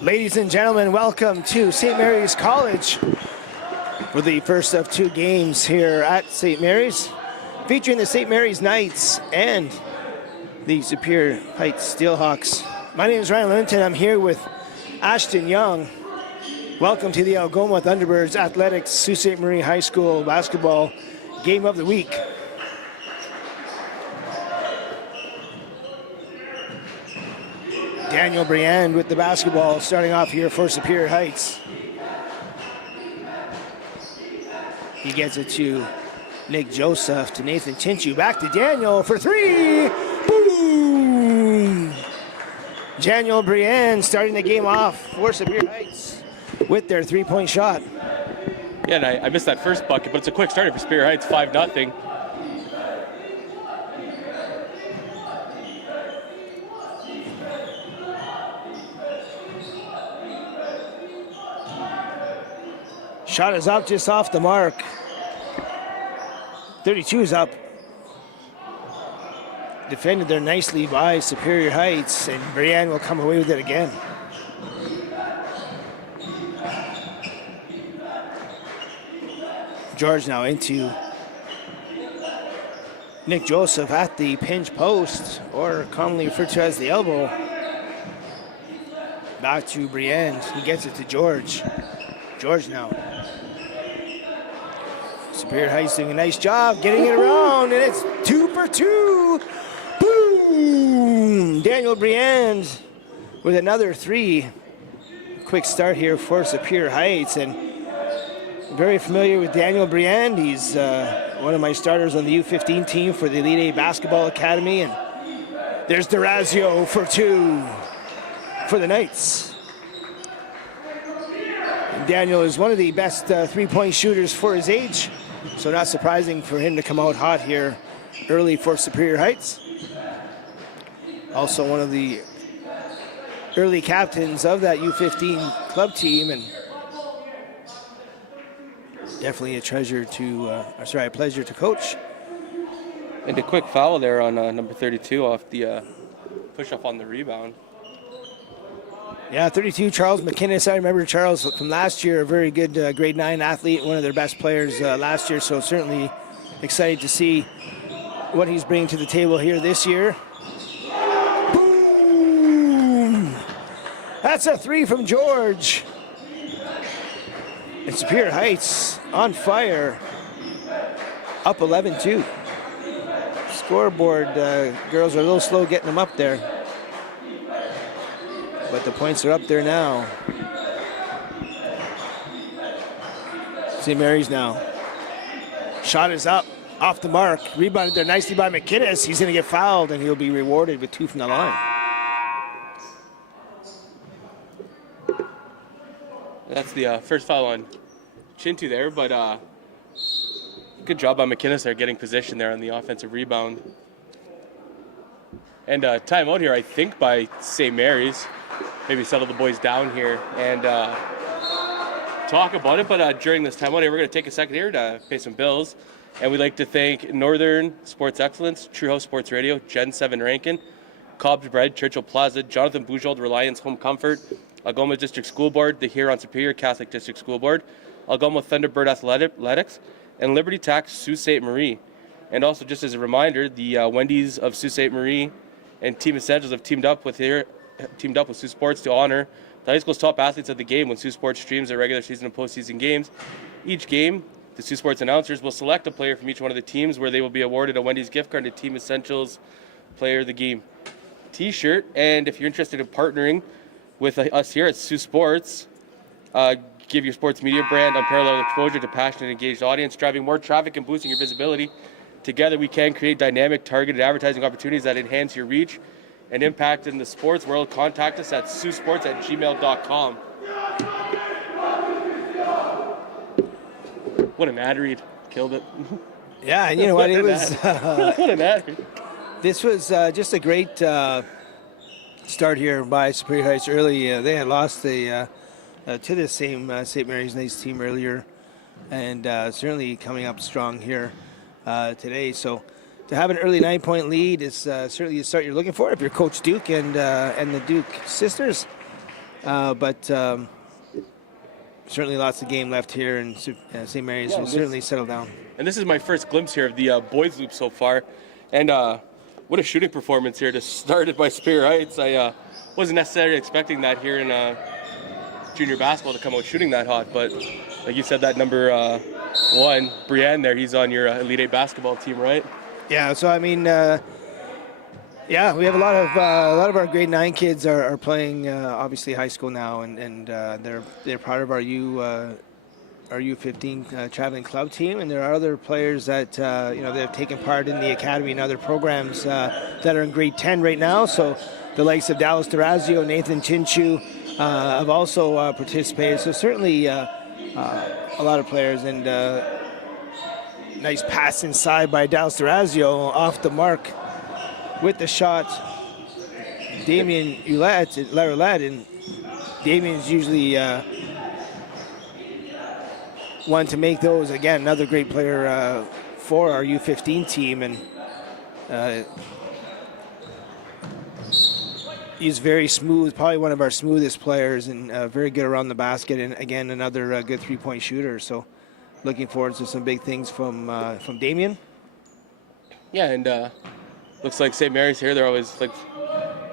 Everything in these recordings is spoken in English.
Ladies and gentlemen, welcome to St. Mary's College for the first of two games here at St. Mary's, featuring the St. Mary's Knights and the Superior Heights Steelhawks. My name is Ryan Linton. I'm here with Ashton Young. Welcome to the Algoma Thunderbirds Athletics Sault Ste. Marie High School basketball game of the week. Daniel Briand with the basketball starting off here for Superior Heights. He gets it to Nick Joseph, to Nathan Chinchu, back to Daniel for three. Boom! Daniel Briand starting the game off for Superior Heights with their three-point shot. Yeah, and I missed that first bucket, but it's a quick start for Superior Heights, 5-0. Shot is up, just off the mark. 32 is up. Defended there nicely by Superior Heights, and Briand will come away with it again. George now into Nick Joseph at the pinch post, or commonly referred to as the elbow. Back to Briand. He gets it to George. George now. Superior Heights doing a nice job getting it around, and it's 2 for 2. Boom! Daniel Briand with another three. Quick start here for Superior Heights, and very familiar with Daniel Briand. He's one of my starters on the U15 team for the Elite 8 Basketball Academy, and there's Durazio for two for the Knights. And Daniel is one of the best three-point shooters for his age, so not surprising for him to come out hot here early for Superior Heights. Also one of the early captains of that U15 club team, and definitely a pleasure to coach. And a quick foul there on number 32 off the push-up on the rebound. Yeah, 32, Charles McInnes. I remember Charles from last year, a very good grade 9 athlete, one of their best players last year, so certainly excited to see what he's bringing to the table here this year. Boom! That's a three from George. And Superior Heights on fire, up 11-2. Scoreboard, girls are a little slow getting them up there, but the points are up there now. St. Mary's now. Shot is up, off the mark. Rebounded there nicely by McInnes. He's going to get fouled, and he'll be rewarded with two from the line. That's the first foul on Chintu there, but good job by McInnes there getting position there on the offensive rebound. And timeout here, I think, by St. Mary's. Maybe settle the boys down here and talk about it. But during this timeout here, we're going to take a second here to pay some bills. And we'd like to thank Northern Sports Excellence, True House Sports Radio, Gen 7 Rankin, Cobb's Bread, Churchill Plaza, Jonathan Bujold, Reliance Home Comfort, Algoma District School Board, the Huron Superior Catholic District School Board, Algoma Thunderbird Athletics, and Liberty Tax Sault Ste. Marie. And also, just as a reminder, the Wendy's of Sault Ste. Marie and Team Essentials have teamed up with Saultsports to honor the high school's top athletes of the game when Saultsports streams their regular season and postseason games. Each game, the Saultsports announcers will select a player from each one of the teams, where they will be awarded a Wendy's gift card and a Team Essentials Player of the Game t-shirt. And if you're interested in partnering with us here at Saultsports, give your sports media brand unparalleled exposure to passionate, engaged audience, driving more traffic and boosting your visibility. Together, we can create dynamic, targeted advertising opportunities that enhance your reach and impact in the sports world. Contact us at saultsports@gmail.com. What an ad read. Killed it. Yeah, and you know what? It was. What an ad read. This was just a great start here by Superior Heights early. They had lost to the same St. Mary's Knights team earlier, and certainly coming up strong here today. So to have an early 9-point lead is certainly the start you're looking for if you're Coach Duke and the Duke sisters. But certainly lots of game left here, and St. Mary's will certainly settle down. And this is my first glimpse here of the boys' loop so far. And what a shooting performance here to start it by Superior Heights. I wasn't necessarily expecting that here in junior basketball to come out shooting that hot. But like you said, that number 1, Brienne there, he's on your Elite 8 basketball team, right? Yeah, so I mean, yeah, we have a lot of our grade 9 kids are playing obviously high school now, and they're part of our U15 traveling club team, and there are other players that that have taken part in the academy and other programs that are in grade 10 right now. So the likes of Dallas Durazio, Nathan Chinchu have also participated. So certainly a lot of players, and nice pass inside by Dallas Durazio off the mark with the shot. Damien Larolette, and Damien's usually one to make those. Again, another great player for our U15 team, and he's very smooth, probably one of our smoothest players, and very good around the basket, and again, another good three-point shooter. So looking forward to some big things from Damien. Yeah, and looks like St. Mary's here. They're always, like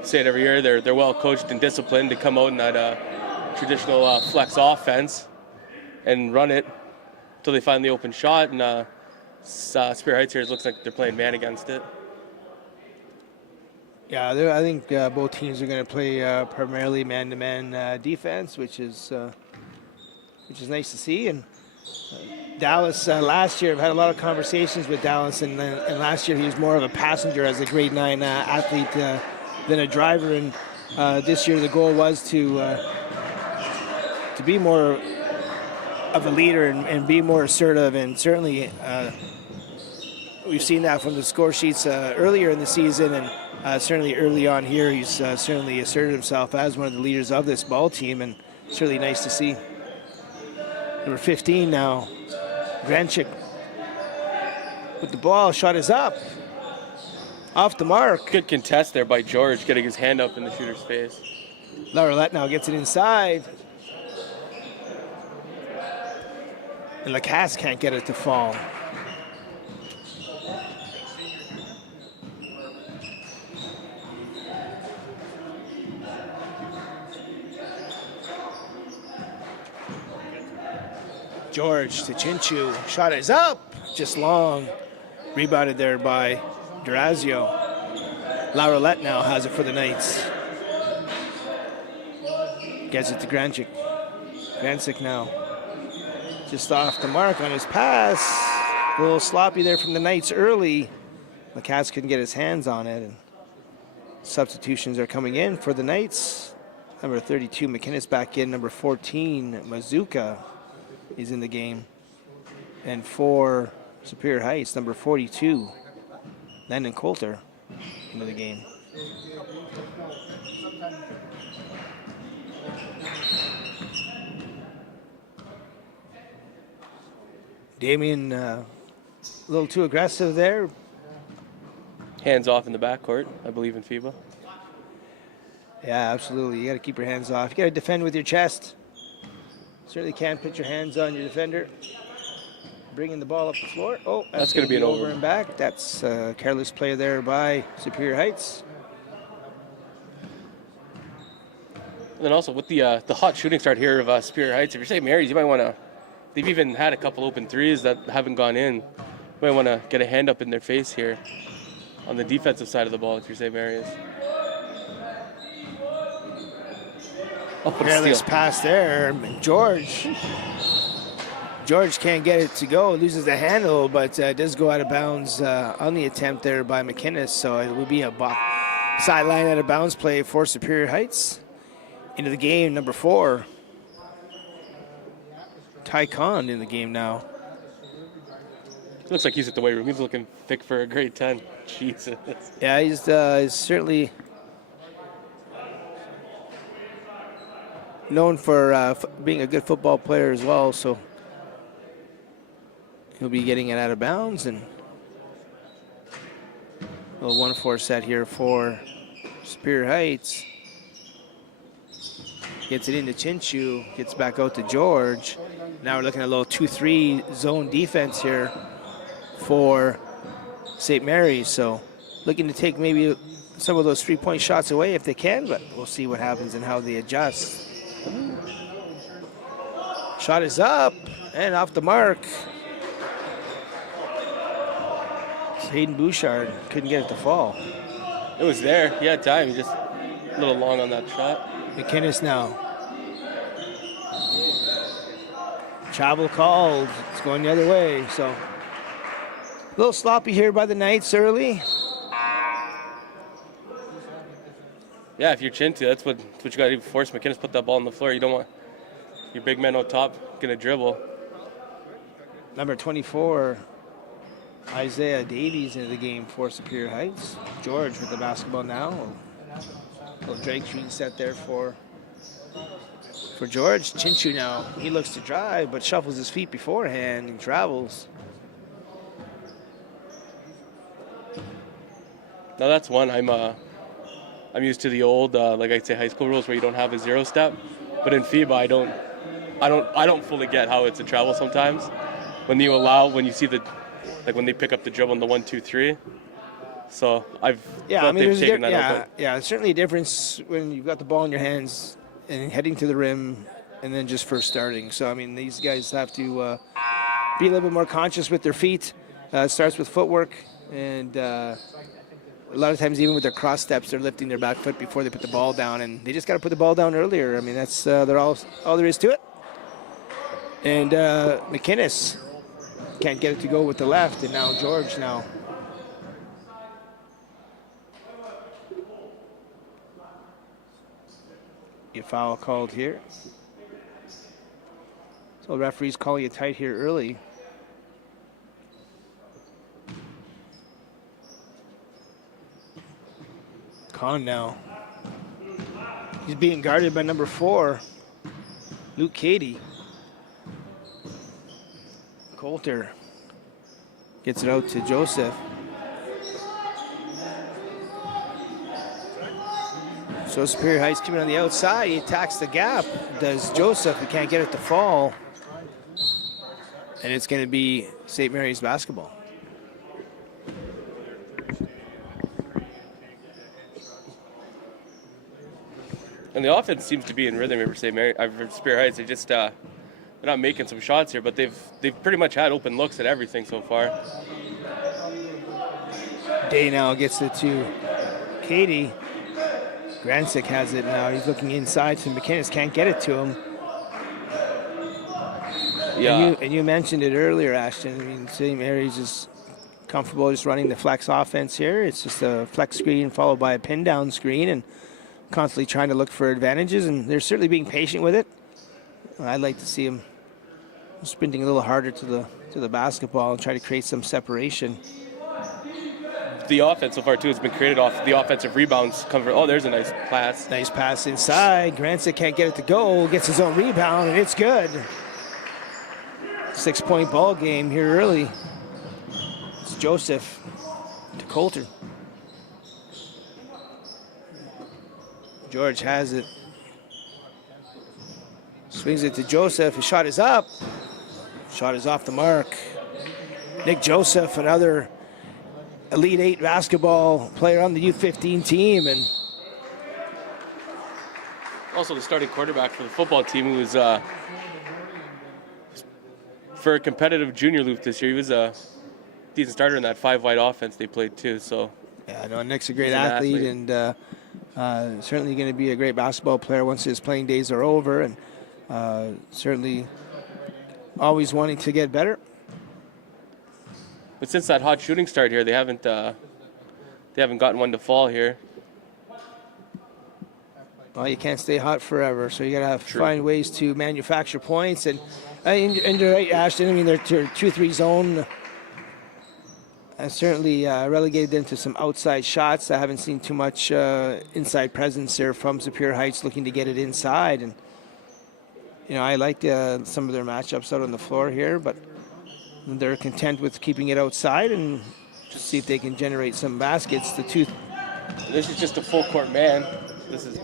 say it every year, they're well coached and disciplined to come out in that traditional flex offense and run it until they find the open shot. And Superior Heights here, it looks like they're playing man against it. Yeah, I think both teams are going to play primarily man-to-man defense, which is nice to see. And Dallas last year, I've had a lot of conversations with Dallas, and last year he was more of a passenger as a grade 9 athlete than a driver. And this year the goal was to be more of a leader and be more assertive, and certainly we've seen that from the score sheets earlier in the season, and certainly early on here he's certainly asserted himself as one of the leaders of this ball team, and certainly nice to see. Number 15 now, Granchik with the ball. Shot is up, off the mark. Good contest there by George, getting his hand up in the shooter's face. Larolette now gets it inside, and Lacasse can't get it to fall. George to Chinchu. Shot is up, just long. Rebounded there by Durazio. Larolette now has it for the Knights. Gets it to Granchik. Granchik now just off the mark on his pass. A little sloppy there from the Knights early. Lacasse couldn't get his hands on it, and substitutions are coming in for the Knights. Number 32, McInnes back in. Number 14, Mazuka is in the game. And for Superior Heights, number 42, Landon Coulter into the game. Damien a little too aggressive there. Hands off in the backcourt, I believe in FIBA. Yeah, absolutely. You got to keep your hands off. You got to defend with your chest. Certainly can't put your hands on your defender. Bringing the ball up the floor. Oh, that's going to be an over and back. That's a careless play there by Superior Heights. And then also with the hot shooting start here of Superior Heights, if you're St. Mary's, you might want to. They've even had a couple open threes that haven't gone in. You might want to get a hand up in their face here on the defensive side of the ball if you're St. Mary's. Careless pass there. George can't get it to go. Loses the handle, but does go out of bounds on the attempt there by McInnes. So it would be a sideline out of bounds play for Superior Heights. Into the game, number 4. Ty Khan in the game now. Looks like he's at the weight room. He's looking thick for a grade 10. Jesus. Yeah, he's certainly known for being a good football player as well, so he'll be getting it out of bounds. And little 1-4 set here for Superior Heights. Gets it into Chinchu, gets back out to George. Now we're looking at a little 2-3 zone defense here for St. Mary's. So looking to take maybe some of those 3-point shots away if they can, but we'll see what happens and how they adjust. Shot is up and off the mark. Hayden Bouchard couldn't get it to fall. It was there. He had time. He just a little long on that shot. McInnes now. Travel called. It's going the other way. So a little sloppy here by the Knights early. Yeah, if you're Chintu, that's what you got to do. Force McInnes put that ball on the floor. You don't want your big man on top gonna dribble. Number 24, Isaiah Davies into the game for Superior Heights. George with the basketball now. Little Drake screen set there for George. Chinchu now, he looks to drive, but shuffles his feet beforehand and travels. Now that's one I'm used to the old like I'd say high school rules where you don't have a 0 step, but in FIBA I don't fully get how it's a travel sometimes. When you see when they pick up the dribble in the 1, 2, 3. So I mean there's certainly a difference when you've got the ball in your hands and heading to the rim and then just first starting. So I mean these guys have to be a little bit more conscious with their feet. It starts with footwork, and a lot of times even with their cross steps they're lifting their back foot before they put the ball down, and they just got to put the ball down earlier. I mean that's they're all there is to it. And McInnes can't get it to go with the left, and now George now. A foul called here. So the referee's calling it tight here early. Kahn now. He's being guarded by number 4, Luke Cady. Coulter gets it out to Joseph. So Superior Heights coming on the outside. He attacks the gap. Does Joseph. He can't get it to fall. And it's going to be St. Mary's basketball. And the offense seems to be in rhythm for Superior Heights. They just they're not making some shots here, but they've pretty much had open looks at everything so far. Day now gets it to Katie. Gransick has it now. He's looking inside, so McInnes can't get it to him. Yeah. And you mentioned it earlier, Ashton. I mean, St. Mary's is comfortable just running the flex offense here. It's just a flex screen followed by a pin down screen, and constantly trying to look for advantages, and they're certainly being patient with it. I'd like to see them sprinting a little harder to the basketball and try to create some separation. The offense so far too has been created off the offensive rebounds. There's a nice pass. Nice pass inside. Gransick can't get it to go. Gets his own rebound, and it's good. 6-point ball game here early. It's Joseph to Coulter. George has it. Swings it to Joseph. His shot is up. Shot is off the mark. Nick Joseph, another Elite 8 basketball player on the U15 team, and also the starting quarterback for the football team, who was for a competitive junior loop this year. He was a decent starter in that 5-wide offense they played too. So yeah, no, Nick's a great athlete, and certainly going to be a great basketball player once his playing days are over, and certainly always wanting to get better. But since that hot shooting start here, they haven't gotten one to fall here. Well, you can't stay hot forever, so you got to have to find ways to manufacture points. And you're right, Ashton. I mean, they're 2-3 zone. Certainly relegated them to some outside shots. I haven't seen too much inside presence there from Superior Heights looking to get it inside. And I like some of their matchups out on the floor here, but they're content with keeping it outside and see if they can generate some baskets. This is just a full court man. This is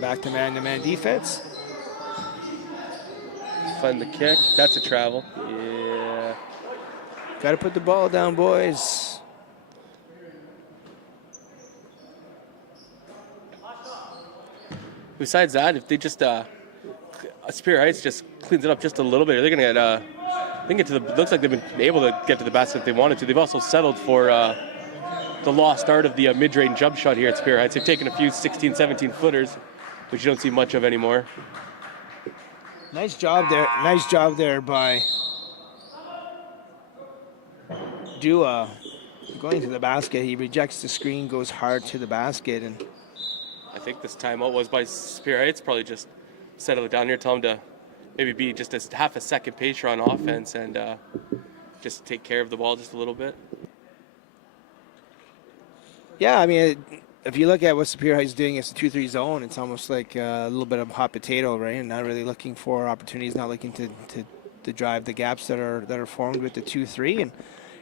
back to man-to-man defense. Find the kick. That's a travel. Yeah. Got to put the ball down, boys. Besides that, if they just Superior Heights just cleans it up just a little bit, they're gonna get they can get to the. Looks like they've been able to get to the basket if they wanted to. They've also settled for the lost art of the mid-range jump shot here at Superior Heights. They've taken a few 16, 17 footers, which you don't see much of anymore. Nice job there. Nice job there by Dua going to the basket. He rejects the screen, goes hard to the basket, and I think this timeout was by Superior Heights. Probably just settle it down here, tell him to maybe be just a half a second pacer on offense and just take care of the ball just a little bit. Yeah, I mean, if you look at what Superior Heights is doing, it's a 2-3 zone. It's almost like a little bit of hot potato, right? And not really looking for opportunities, not looking to drive the gaps that are formed with the 2-3. And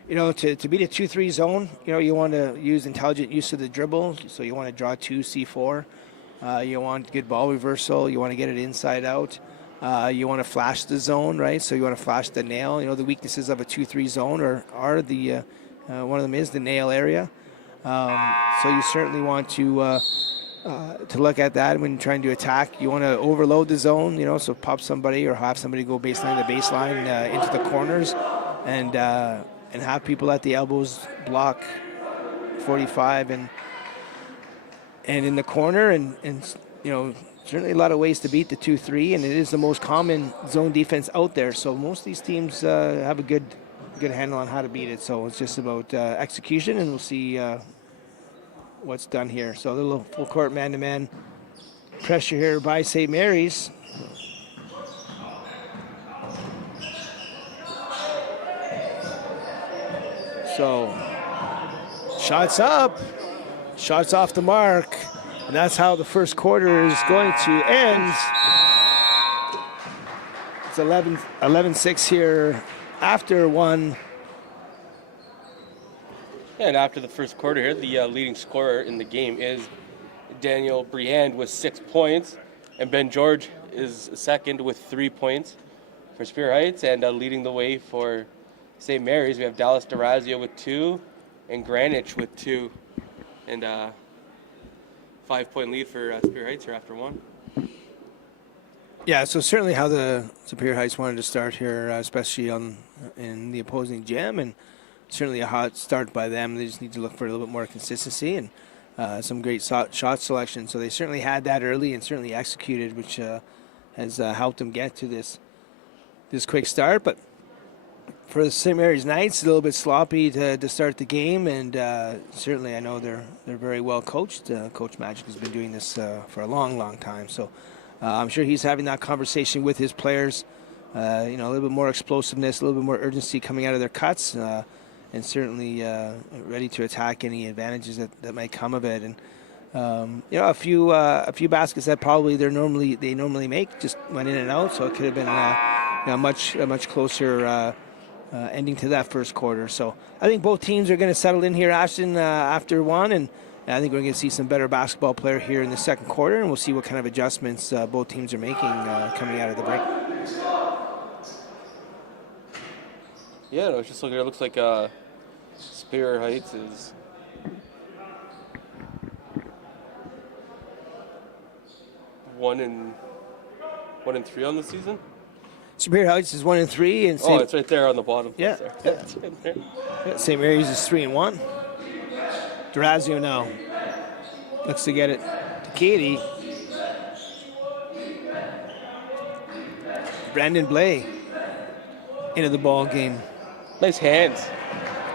you know, to beat a 2-3 zone, you know, you want to use intelligent use of the dribble. So you want to draw 2 C4. You want good ball reversal. You want to get it inside out. You want to flash the zone, right? So you want to flash the nail. You know, the weaknesses of a 2-3 zone are the one of them is the nail area. So you certainly want to look at that when trying to attack. You want to overload the zone, you know, so pop somebody or have somebody go baseline to baseline into the corners, and have people at the elbows block 45 and in the corner, and you know, certainly a lot of ways to beat the 2-3, and it is the most common zone defense out there. So most of these teams have a good handle on how to beat it. So it's just about execution, and we'll see what's done here. So a little full court man-to-man pressure here by St. Mary's. So shots up, shots off the mark, and that's how the first quarter is going to end. It's 11-6 here after one. And after the first quarter here, the leading scorer in the game is Daniel Briand with 6 points, and Ben George is second with 3 points for Superior Heights, and leading the way for St. Mary's, we have Dallas Durazio with 2 and Greenwich with 2, and 5-point lead for Superior Heights here after one. Yeah, so certainly how the Superior Heights wanted to start here, especially in the opposing gym, and certainly a hot start by them. They just need to look for a little bit more consistency and some great shot selection. So they certainly had that early and certainly executed, which has helped them get to this quick start. But for the St. Mary's Knights, a little bit sloppy to start the game, and certainly I know they're very well coached. Coach Magic has been doing this for a long time, so I'm sure he's having that conversation with his players. You know, a little bit more explosiveness, a little bit more urgency coming out of their cuts, and certainly ready to attack any advantages that might come of it. And you know, a few baskets that probably they normally make just went in and out, so it could have been a much closer ending to that first quarter. So I think both teams are going to settle in here, Ashton, after one, and I think we're going to see some better basketball player here in the second quarter, and we'll see what kind of adjustments both teams are making coming out of the break. Yeah, I was just looking. It looks like Superior Heights is one and 3 on the season. Superior Heights is 1-3, and it's right there on the bottom. Yeah, It's right there. Yeah, St. Mary's is 3-1. Durazio now looks to get it to Katie. Brandon Blay into the ball game. Nice hands.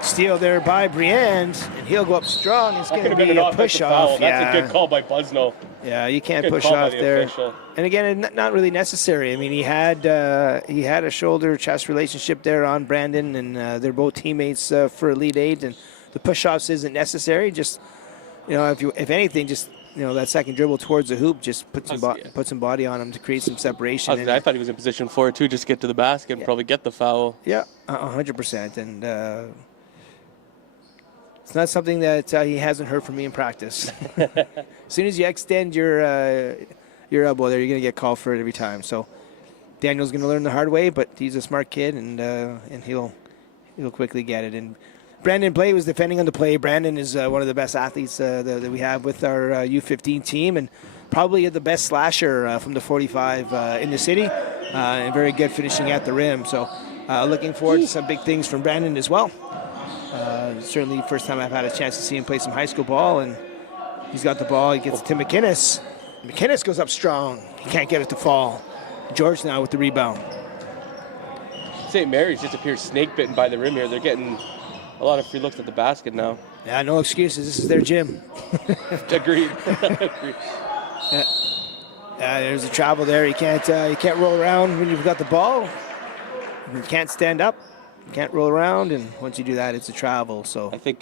Steal there by Briand, and he'll go up strong. It's going to be a push-off. That's a good call by Buzno. Yeah, you can't Good push call by off the there. official. And again, not really necessary. I mean, he had a shoulder-chest relationship there on Brandon, and they're both teammates for Elite Eight, and the push-offs isn't necessary. Just, you know, if anything, just that second dribble towards the hoop, just put some body on him to create some separation. I thought he was in position for it too, just get to the basket and probably get the foul. Yeah, 100%. And it's not something that he hasn't heard from me in practice. As soon as you extend your elbow there, you're going to get called for it every time. So Daniel's going to learn the hard way, but he's a smart kid, and he'll quickly get it. And Brandon Blay was defending on the play. Brandon is one of the best athletes that we have with our U15 team, and probably the best slasher from the 45 in the city, and very good finishing at the rim. So looking forward to some big things from Brandon as well. Certainly first time I've had a chance to see him play some high school ball, and he's got the ball. He gets it to McInnes. McInnes goes up strong. He can't get it to fall. George now with the rebound. St. Mary's just appears snake bitten by the rim here. They're getting a lot of free looks at the basket now. Yeah, no excuses. This is their gym. Agreed. There's a travel there. You can't roll around when you've got the ball. You can't stand up. You can't roll around, and once you do that, it's a travel. So I think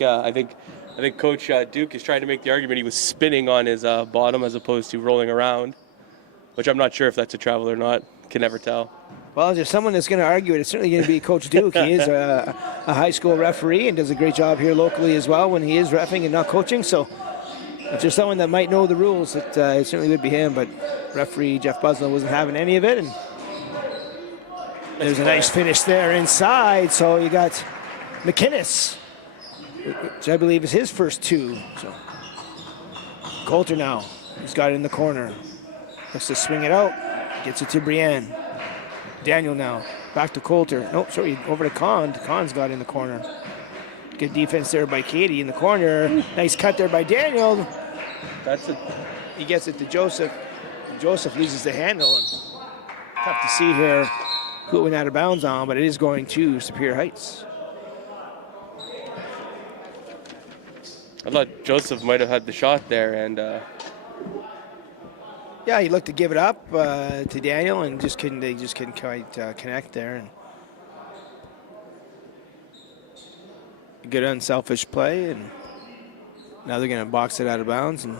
Coach Duke is trying to make the argument he was spinning on his bottom as opposed to rolling around, which I'm not sure if that's a travel or not. Can never tell. Well, if there's someone that's going to argue it, it's certainly going to be Coach Duke. He is a high school referee and does a great job here locally as well when he is reffing and not coaching. So if there's someone that might know the rules, it certainly would be him. But referee Jeff Buslow wasn't having any of it. And there's a nice finish there inside. So you got McInnes, which I believe is his first two. So Coulter now. He's got it in the corner. Looks to swing it out. Gets it to Brienne. Daniel now. Back to Coulter. Nope, sorry, over to Kahn. Kahn's got in the corner. Good defense there by Katie in the corner. Nice cut there by Daniel. He gets it to Joseph. Joseph loses the handle. And tough to see here who it went out of bounds on, but it is going to Superior Heights. I thought Joseph might have had the shot there, and yeah, he looked to give it up to Daniel, and they just couldn't quite connect there. And good unselfish play, and now they're going to box it out of bounds. And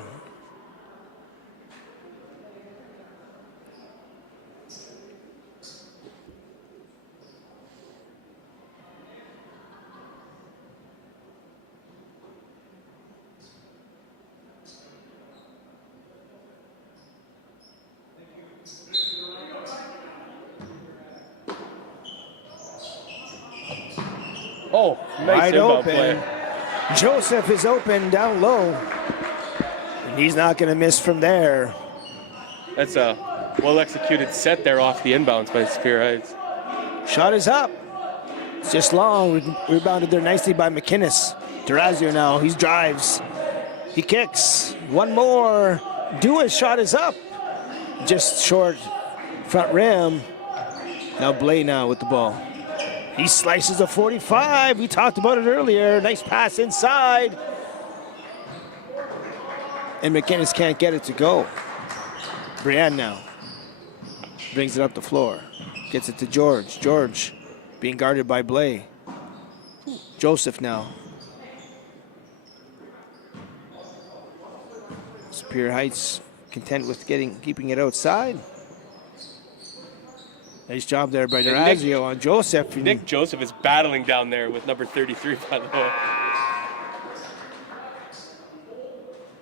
oh, nice wide inbound open. play. Joseph is open down low. And he's not going to miss from there. That's a well-executed set there off the inbounds by Superior Heights. Shot is up. It's just long. Rebounded there nicely by McInnes. Durazio now. He drives. He kicks. One more. Dua's shot is up. Just short front rim. Now Blay now with the ball. He slices a 45. We talked about it earlier. Nice pass inside. And McInnes can't get it to go. Brienne now. Brings it up the floor. Gets it to George. George being guarded by Blay. Joseph now. Superior Heights content with keeping it outside. Nice job there by Durazio on Joseph. Nick Joseph is battling down there with number 33, by the way.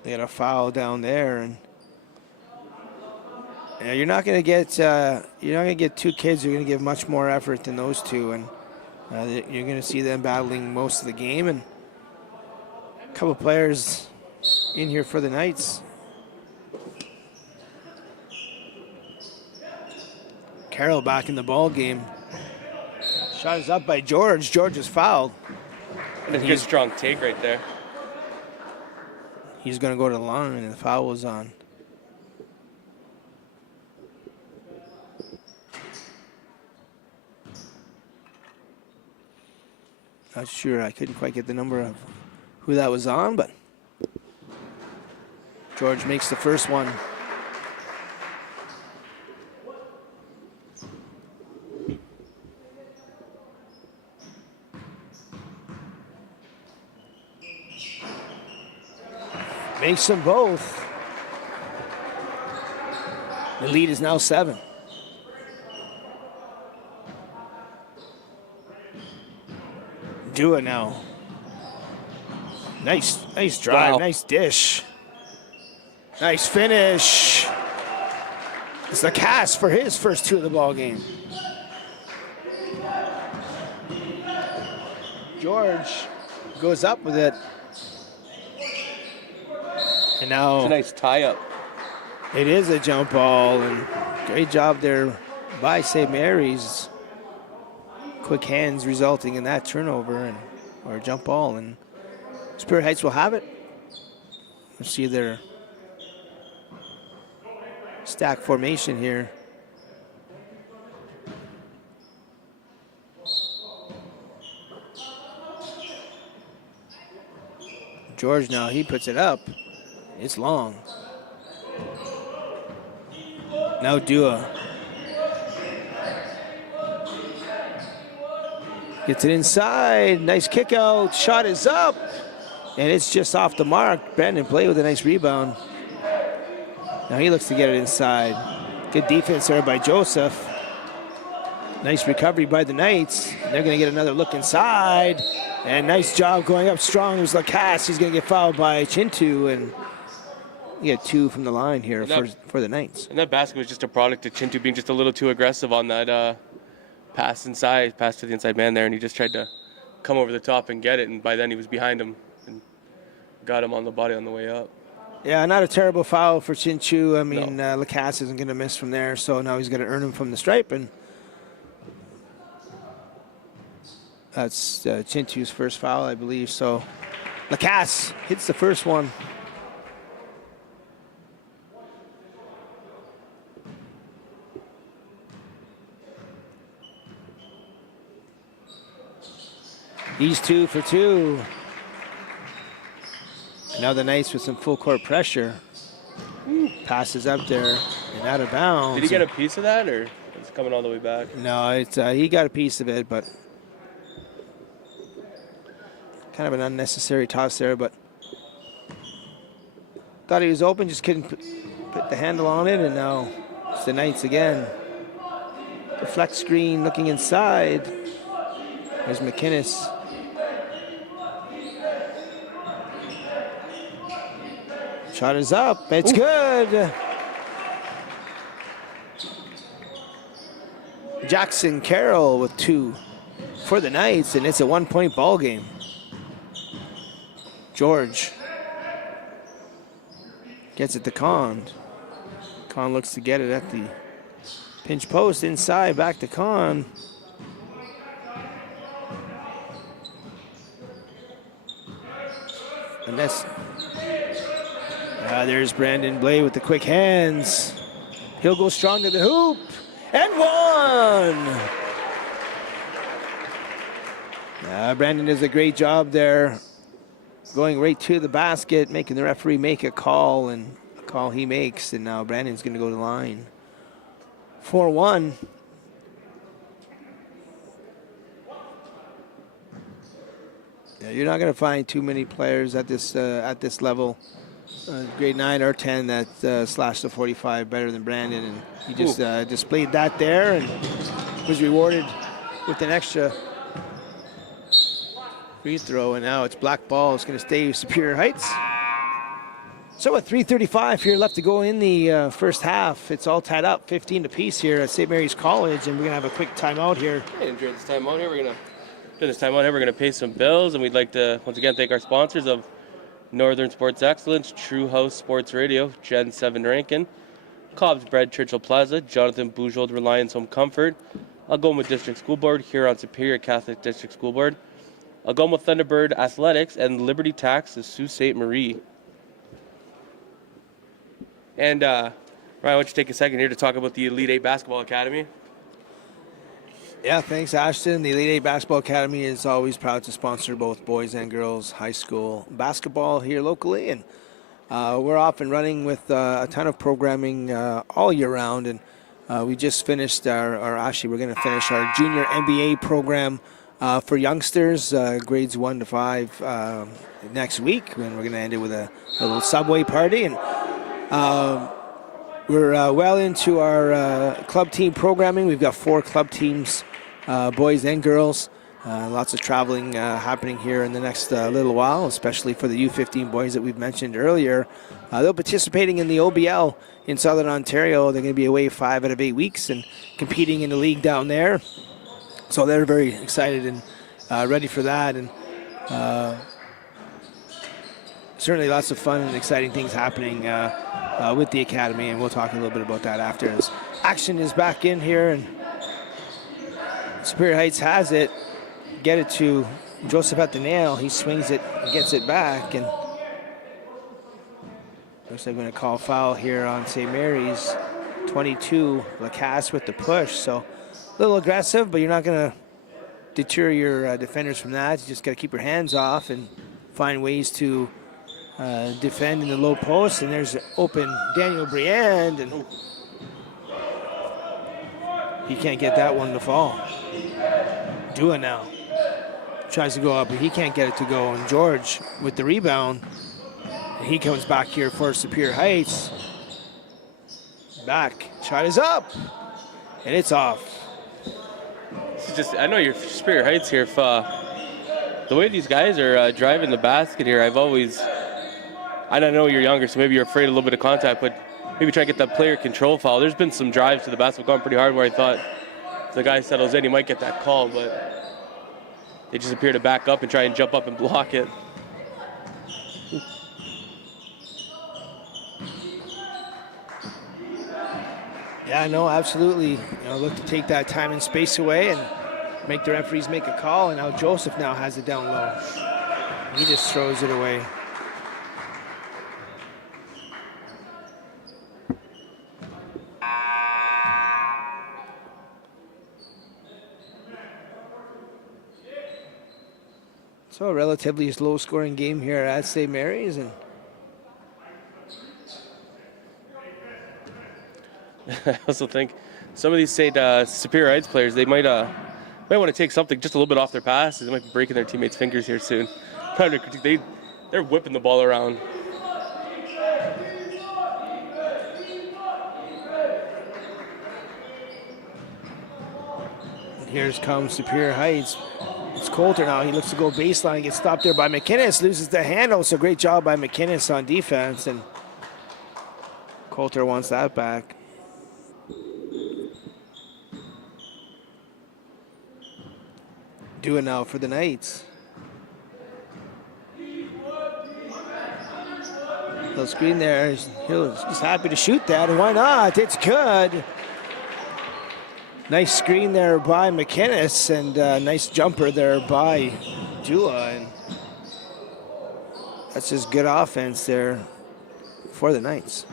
They got a foul down there, and yeah, you're not going to get two kids who are going to give much more effort than those two, and you're going to see them battling most of the game, and a couple players in here for the Knights. Carroll back in the ball game. Shot is up by George. George is fouled. And a good strong take right there. He's going to go to the line, and the foul was on. Not sure. I couldn't quite get the number of who that was on, but George makes the first one. Makes them both. The lead is now 7. Dua now. Nice drive, Wow. nice dish. Nice finish. It's the cast for his first 2 of the ball game. George goes up with it. And now It's a nice tie-up. it is a jump ball, and great job there by St. Mary's. Quick hands resulting in that turnover or jump ball, and Spirit Heights will have it. You'll see their stack formation here. George now, he puts it up. It's long. Now Dua. Gets it inside. Nice kick out. Shot is up. And it's just off the mark. Brandon Blay with a nice rebound. Now he looks to get it inside. Good defense there by Joseph. Nice recovery by the Knights. They're going to get another look inside. And nice job going up strong. It was Lacasse. He's going to get fouled by Chintu. And you get 2 from the line here for the Knights. And that basket was just a product of Chintu being just a little too aggressive on that pass to the inside man there. And he just tried to come over the top and get it. And by then he was behind him and got him on the body on the way up. Yeah, not a terrible foul for Chinchu. I mean, No. Lacasse isn't going to miss from there. So now he's going to earn him from the stripe. And that's Chintu's first foul, I believe. So Lacasse hits the first one. He's 2 for 2. Now the Knights with some full court pressure. Passes up there and out of bounds. Did he get a piece of that, or is it coming all the way back? No, it's he got a piece of it, but kind of an unnecessary toss there. But thought he was open, just couldn't put the handle on it, and now it's the Knights again. The flex screen looking inside. There's McInnes. Shot is up. It's good. Jackson Carroll with 2 for the Knights, and it's a 1-point ball game. George gets it to Kahn. Kahn looks to get it at the pinch post inside. Back to Kahn. And that's there's Brandon Blay with the quick hands. He'll go strong to the hoop. And 1! Brandon does a great job there. Going right to the basket, making the referee make a call, and a call he makes. And now Brandon's going to go to the line. 4-1. Yeah, you're not going to find too many players at this level. Grade 9 or 10 that slashed the 45 better than Brandon, and he just displayed that there and was rewarded with an extra free throw. And now it's black ball. It's going to stay Superior Heights. So with 3:35 here left to go in the first half, it's all tied up 15 apiece here at St. Mary's College, and we're going to have a quick timeout here. Hey, enjoy this timeout here. We're going to pay some bills, and we'd like to once again thank our sponsors of Northern Sports Excellence, True House Sports Radio, Gen 7 Rankin, Cobb's Bread, Churchill Plaza, Jonathan Bujold, Reliance Home Comfort, Algoma District School Board, Huron Superior Catholic District School Board, Algoma Thunderbird Athletics, and Liberty Tax of Sault Ste. Marie. And Ryan, why don't you take a second here to talk about the Elite 8 Basketball Academy? Yeah, thanks, Ashton. The Elite 8 Basketball Academy is always proud to sponsor both boys and girls high school basketball here locally, and we're off and running with a ton of programming all year round. And we just finished we're going to finish our junior NBA program for youngsters, grades 1 to 5 next week, and we're going to end it with a little Subway party. And we're We're well into our club team programming. We've got 4 club teams, boys and girls. Lots of traveling happening here in the next little while, especially for the U15 boys that we've mentioned earlier. They're participating in the OBL in Southern Ontario. They're going to be away 5 out of 8 weeks and competing in the league down there. So they're very excited and ready for that. And certainly lots of fun and exciting things happening with the academy, and we'll talk a little bit about that after. As action is back in here, and Superior Heights has it. Get it to Joseph at the nail. He swings it and gets it back, and looks like they're going to call foul here on St. Mary's. 22, Lacasse with the push. So a little aggressive, but you're not going to deter your defenders from that. You just got to keep your hands off and find ways to defend in the low post. And there's open Daniel Briand, and he can't get that one to fall. Dua now tries to go up, but he can't get it to go. And George with the rebound, and he comes back here for Superior Heights. Back, shot is up, and it's off. It's just, I know you're Superior Heights here. If, the way these guys are driving the basket here, I've always, I don't know, you're younger, so maybe you're afraid of a little bit of contact, but maybe try to get that player control foul. There's been some drives to the basket gone pretty hard where I thought if the guy settles in, he might get that call, but they just appear to back up and try and jump up and block it. Yeah, no, absolutely. You know, look to take that time and space away and make the referees make a call. And now Joseph now has it down low. He just throws it away. So a relatively low-scoring game here at St. Mary's, and I also think some of these Superior Heights players, they might want to take something just a little bit off their passes. They might be breaking their teammates' fingers here soon. They're whipping the ball around. And here comes Superior Heights. It's Coulter now. He looks to go baseline, gets stopped there by McInnes, loses the handle. So great job by McInnes on defense, and Coulter wants that back. Do it now for the Knights. Little screen there. He's happy to shoot that, and why not? It's good. Nice screen there by McInnes, and nice jumper there by Dua, and that's just good offense there for the Knights.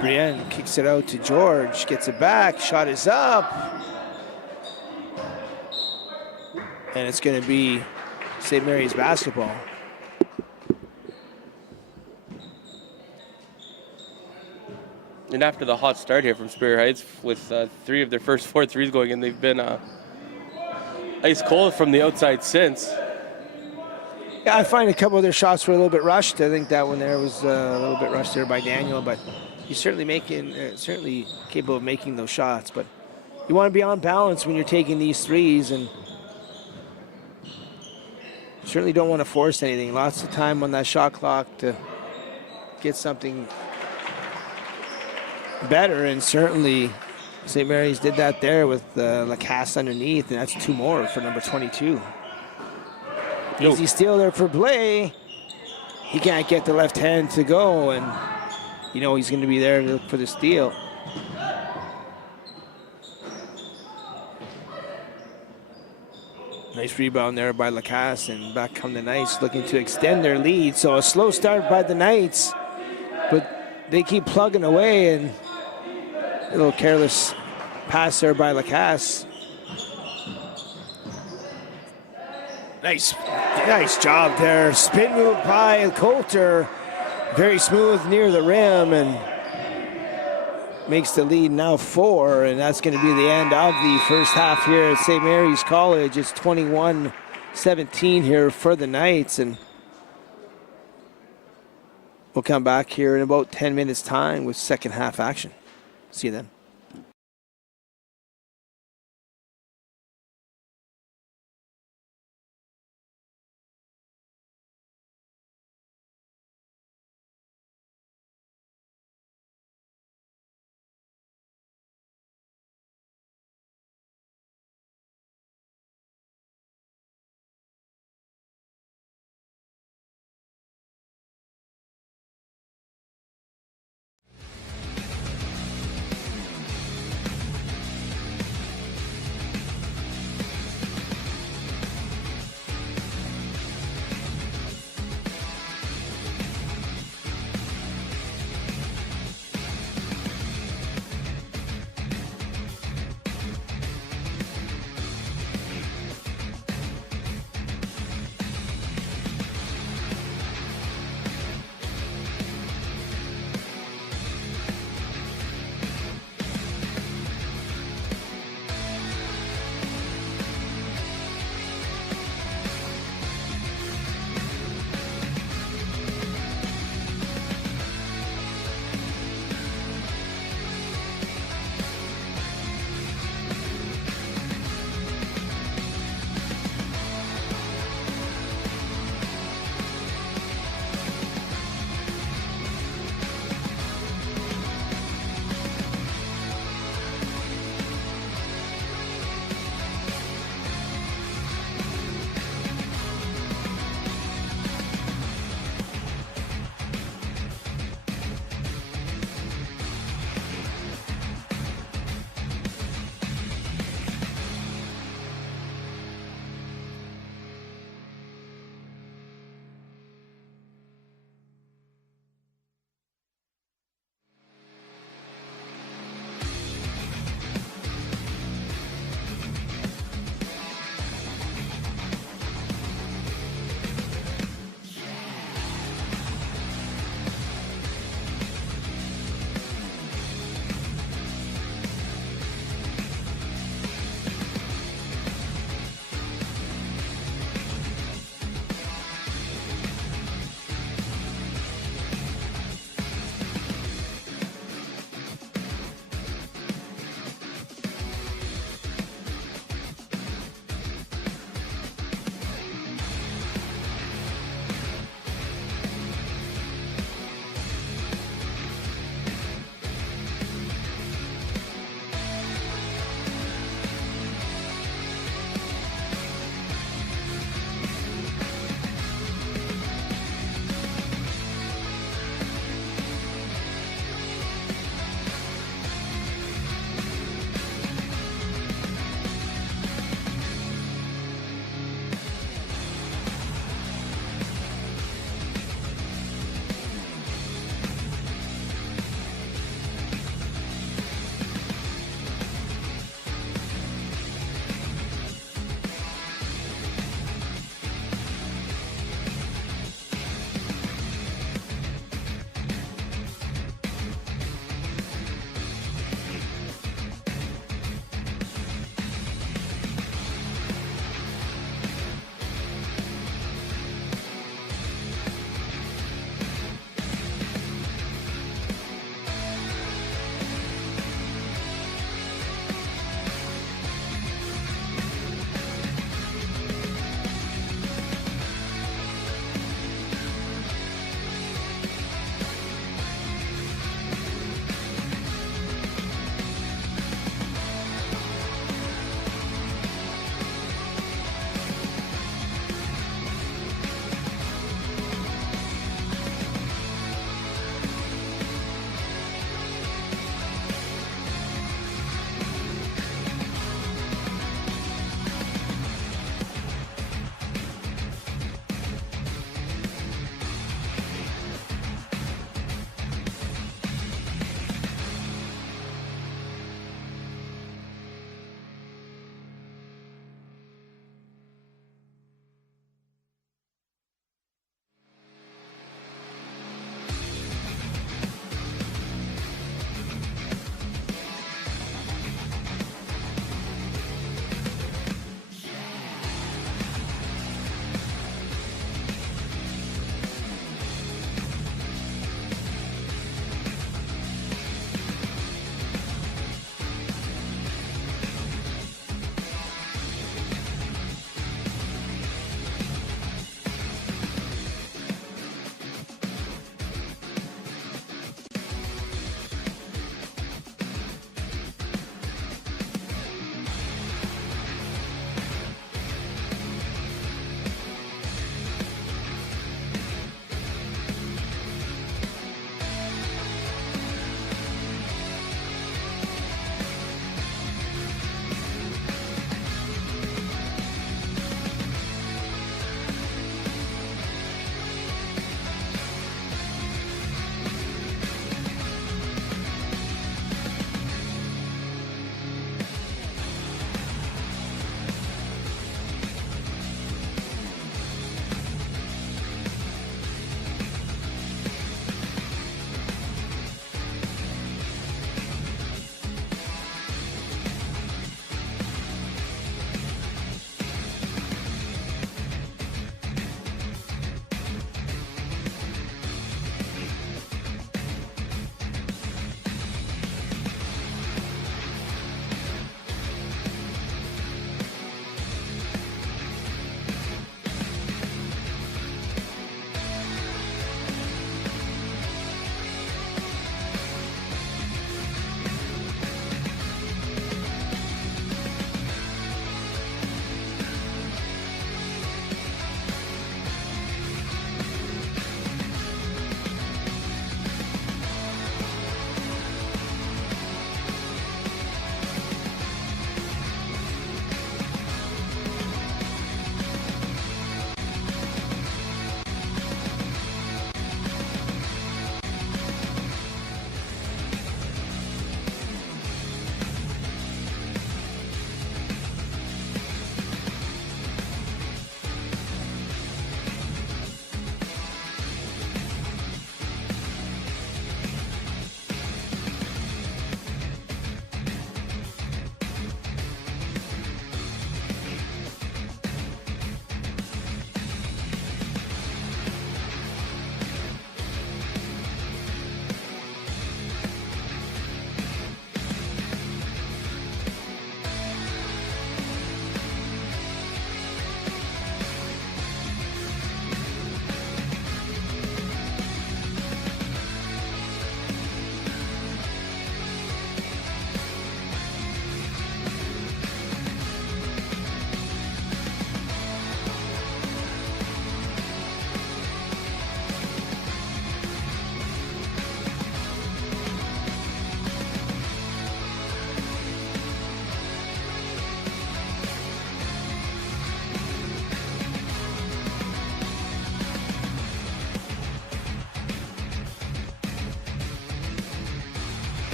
Brienne kicks it out to George, gets it back, shot is up. And it's going to be St. Mary's basketball. And after the hot start here from Superior Heights, with 3 of their first 4 threes going in, they've been ice cold from the outside since. Yeah, I find a couple of their shots were a little bit rushed. I think that one there was a little bit rushed there by Daniel, but he's certainly certainly capable of making those shots. But you want to be on balance when you're taking these threes, and certainly don't want to force anything. Lots of time on that shot clock to get something better, and certainly St. Mary's did that there with Lacasse underneath, and that's 2 more for number 22. Easy steal there for Blay. He can't get the left hand to go, and you know he's going to be there to look for the steal. Nice rebound there by Lacasse, and back come the Knights looking to extend their lead. So a slow start by the Knights, but they keep plugging away, and a little careless pass there by Lacasse. Nice job there. Spin move by Coulter. Very smooth near the rim, and makes the lead now 4, and that's going to be the end of the first half here at St. Mary's College. It's 21 17 here for the Knights, and we'll come back here in about 10 minutes time with second half action. See you then.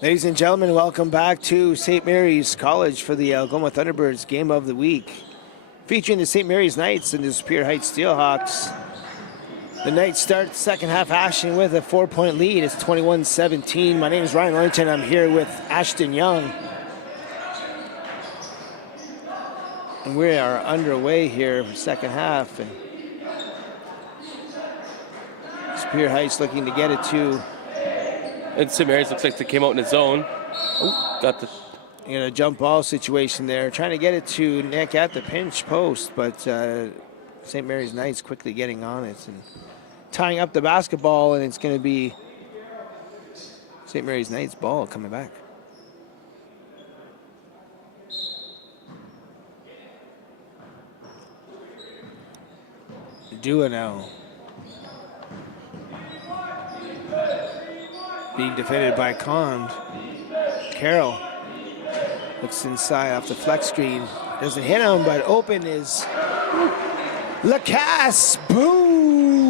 Ladies and gentlemen, welcome back to St. Mary's College for the Algoma Thunderbirds Game of the Week. Featuring the St. Mary's Knights and the Superior Heights Steelhawks. The Knights start second half action with a 4-point lead. It's 21-17. My name is Ryan Orrington. I'm here with Ashton Young. And we are underway here for second half. And Superior Heights looking to get it to. And St. Mary's looks like they came out in a zone. Oh, got the A jump ball situation there. Trying to get it to Nick at the pinch post, but St. Mary's Knights quickly getting on it and tying up the basketball, and it's going to be St. Mary's Knights ball coming back. Dua now. Being defended by Conn. Carroll looks inside off the flex screen. Doesn't hit him, but open is Lacasse. Boom!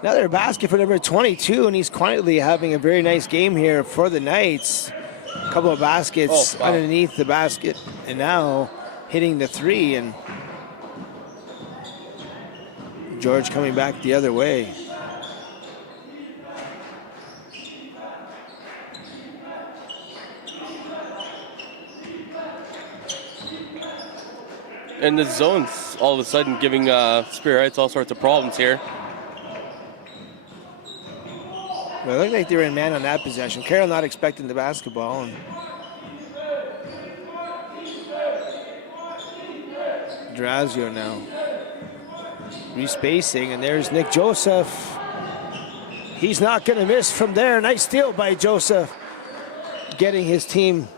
Another basket for number 22, and he's quietly having a very nice game here for the Knights. A couple of baskets underneath the basket, and now hitting the three, and George coming back the other way. And the zone's all of a sudden giving Superior Heights all sorts of problems here. Well, it looked like they were in man on that possession. Carroll not expecting the basketball. And Drazio now respacing, and there's Nick Joseph. He's not going to miss from there. Nice steal by Joseph, getting his team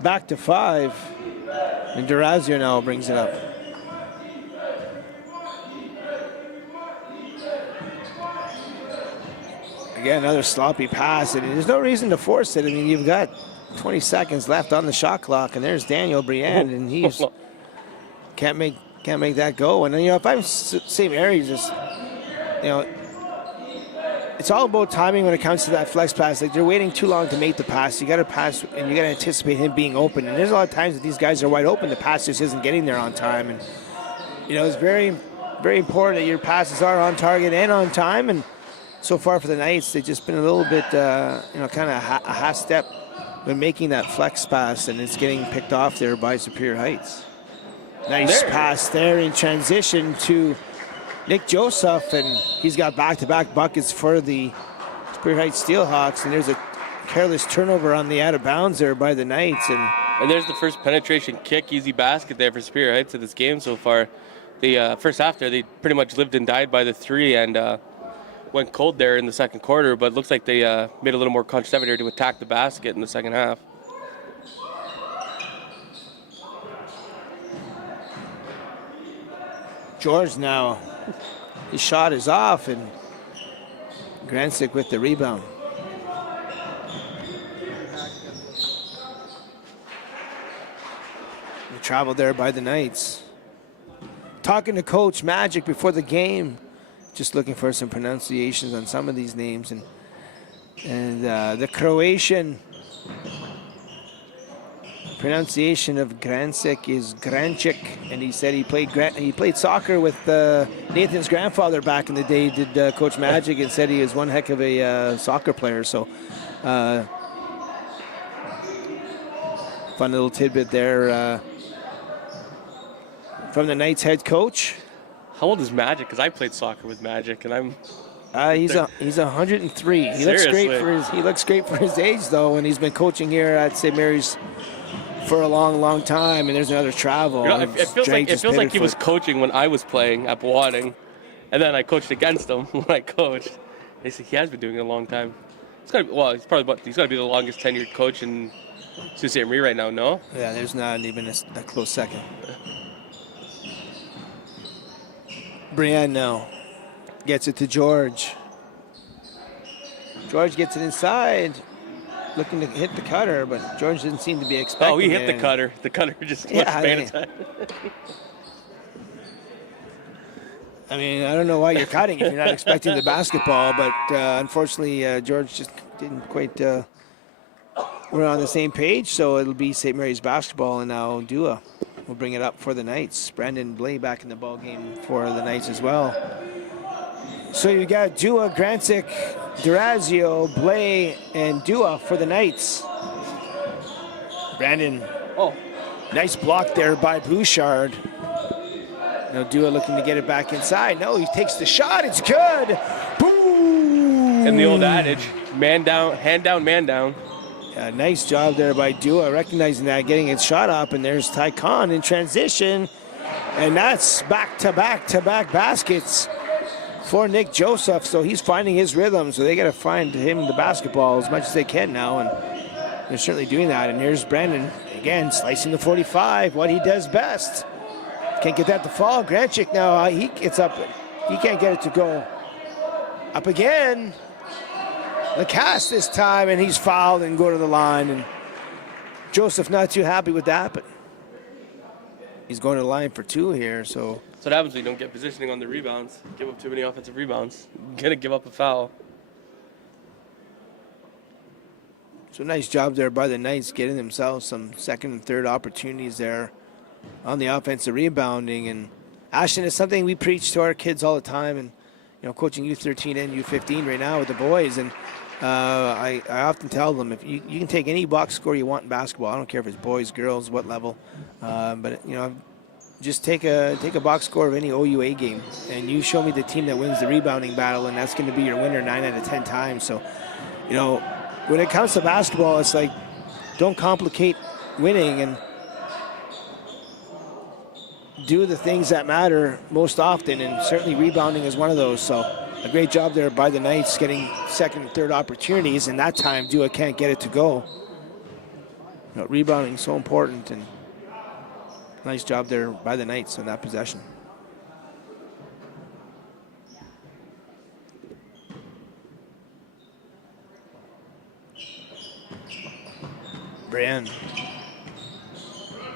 back to 5. And Durazio now brings it up. Again, another sloppy pass, and there's no reason to force it. I mean, you've got 20 seconds left on the shot clock, and there's Daniel Briand, and he's can't make that go. And if I'm St. Mary's, it's all about timing when it comes to that flex pass. Like, they're waiting too long to make the pass. You got to pass, and you got to anticipate him being open. And there's a lot of times that these guys are wide open. The pass just isn't getting there on time. And it's very, very important that your passes are on target and on time. And so far for the Knights, they've just been a little bit, kind of a half step when making that flex pass, and it's getting picked off there by Superior Heights. Nice pass there in transition to Nick Joseph, and he's got back-to-back buckets for the Superior Heights Steelhawks, and there's a careless turnover on the out-of-bounds there by the Knights. And there's the first penetration kick, easy basket there for Superior Heights in this game so far. The first half there, they pretty much lived and died by the three, and went cold there in the second quarter, but it looks like they made a little more conscious effort here to attack the basket in the second half. George now, his shot is off, and Gransick with the rebound. The travel there by the Knights. Talking to Coach Magic before the game, just looking for some pronunciations on some of these names, and the Croatian pronunciation of Gransick is Granchik, and he said he played soccer with Nathan's grandfather back in the day. Did Coach Magic, and said he was one heck of a soccer player. So fun little tidbit there from the Knights head coach. How old is Magic? Because I played soccer with Magic, and I'm. He's 103. He looks great for his age, though, and he's been coaching here at St. Mary's for a long, long time. And there's another travel. It feels like he was coaching when I was playing at Bawading, and then I coached against him when I coached. They said he has been doing it a long time. He's got to be the longest tenured coach in Sault Ste. Marie right now. No? Yeah, there's not even a close second. Brienne now gets it to George. George gets it inside, looking to hit the cutter, but George didn't seem to be expecting it. Oh, he hit the cutter. The cutter just wasn't paying attention. I mean, I don't know why you're cutting if you're not expecting the basketball, but unfortunately, George just didn't quite, we're on the same page, so it'll be St. Mary's basketball, and now Dua will bring it up for the Knights. Brandon Blay back in the ball game for the Knights as well. So you got Dua, Grancic, Durazio, Blay, and Dua for the Knights. Brandon, nice block there by Bouchard. Now Dua looking to get it back inside. No, he takes the shot. It's good. Boom! And the old adage, man down, hand down, man down. Nice job there by Dua, recognizing that, getting its shot up. And there's Ty Khan in transition. And that's back-to-back baskets for Nick Joseph. So he's finding his rhythm. So they got to find him the basketball as much as they can now. And they're certainly doing that. And here's Brandon, again, slicing the 45, what he does best. Can't get that to fall. Grancic now, he gets up. He can't get it to go. Up again. Lacasse this time, and he's fouled and go to the line. And Joseph not too happy with that, but he's going to the line for 2 here. So that's what happens when you don't get positioning on the rebounds. Give up too many offensive rebounds. You're gonna give up a foul. So nice job there by the Knights, getting themselves some second and third opportunities there on the offensive rebounding. And Ashton, is something we preach to our kids all the time, and coaching U13 and U15 right now with the boys. And I often tell them, if you can take any box score you want in basketball. I don't care if it's boys, girls, what level, but just take a box score of any OUA game, and you show me the team that wins the rebounding battle, and that's going to be your winner 9 out of 10 times. So, when it comes to basketball, it's like, don't complicate winning and do the things that matter most often, and certainly rebounding is one of those. So a great job there by the Knights, getting second and third opportunities, and that time Dua can't get it to go. Rebounding is so important, and nice job there by the Knights on that possession. Brian.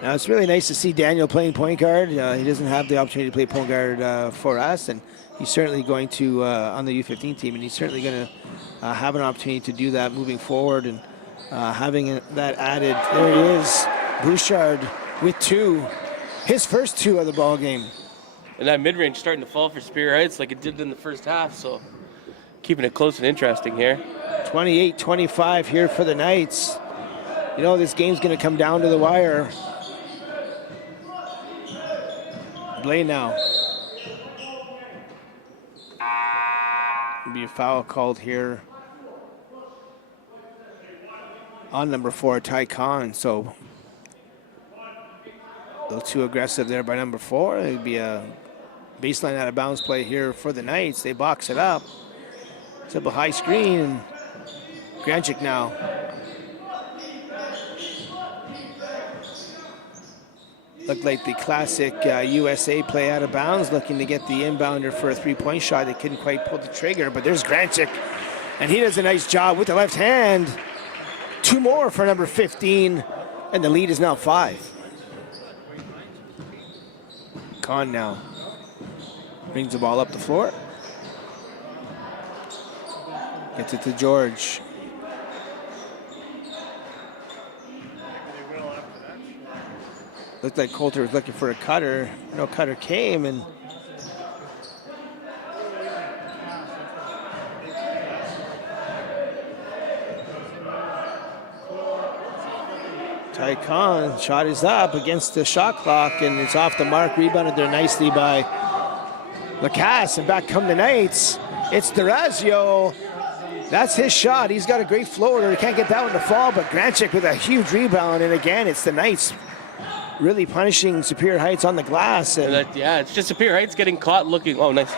Now, it's really nice to see Daniel playing point guard. He doesn't have the opportunity to play point guard for us, and he's certainly going to, on the U15 team, and he's certainly going to have an opportunity to do that moving forward. And having that added, there he is, Bouchard with 2, his first 2 of the ball game. And that mid-range starting to fall for Superior Heights like it did in the first half, so keeping it close and interesting here. 28-25 here for the Knights. This game's going to come down to the wire. Blay now. There'll be a foul called here on number 4, Ty Khan. So a little too aggressive there by number 4. It'd be a baseline out of bounds play here for the Knights. They box it up. It's up a high screen, and Grancic now. Looked like the classic USA play out of bounds, looking to get the inbounder for a 3-point shot. They couldn't quite pull the trigger, but there's Grancic, and he does a nice job with the left hand. 2 more for number 15, and the lead is now 5. Khan now brings the ball up the floor. Gets it to George. Looked like Coulter was looking for a cutter. No cutter came, and Ty Khan shot is up against the shot clock, and it's off the mark. Rebounded there nicely by Lacasse, and back come the Knights. It's Durazio. That's his shot. He's got a great floater. He can't get that one to fall, but Grancic with a huge rebound, and again, it's the Knights really punishing Superior Heights on the glass. And it's just Superior Heights getting caught looking. Oh, nice.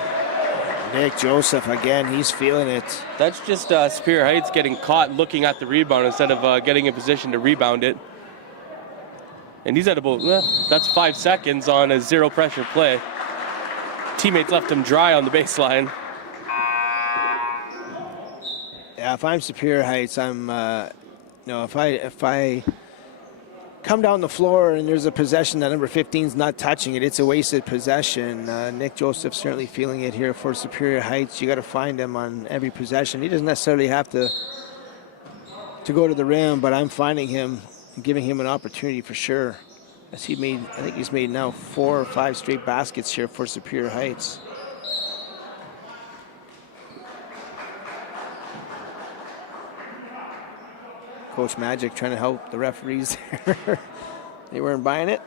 Nick Joseph, again, he's feeling it. That's just Superior Heights getting caught looking at the rebound instead of getting in position to rebound it. And he's at about, that's 5 seconds on a 0 pressure play. Teammates left him dry on the baseline. Yeah, if I'm Superior Heights, I'm, if I come down the floor and there's a possession that number 15's not touching it, it's a wasted possession. Nick Joseph certainly feeling it here for Superior Heights. You got to find him on every possession. He doesn't necessarily have to to go to the rim, but I'm finding him and giving him an opportunity for sure. As I think he's made now 4 or 5 straight baskets here for Superior Heights. Coach Magic trying to help the referees there. They weren't buying it.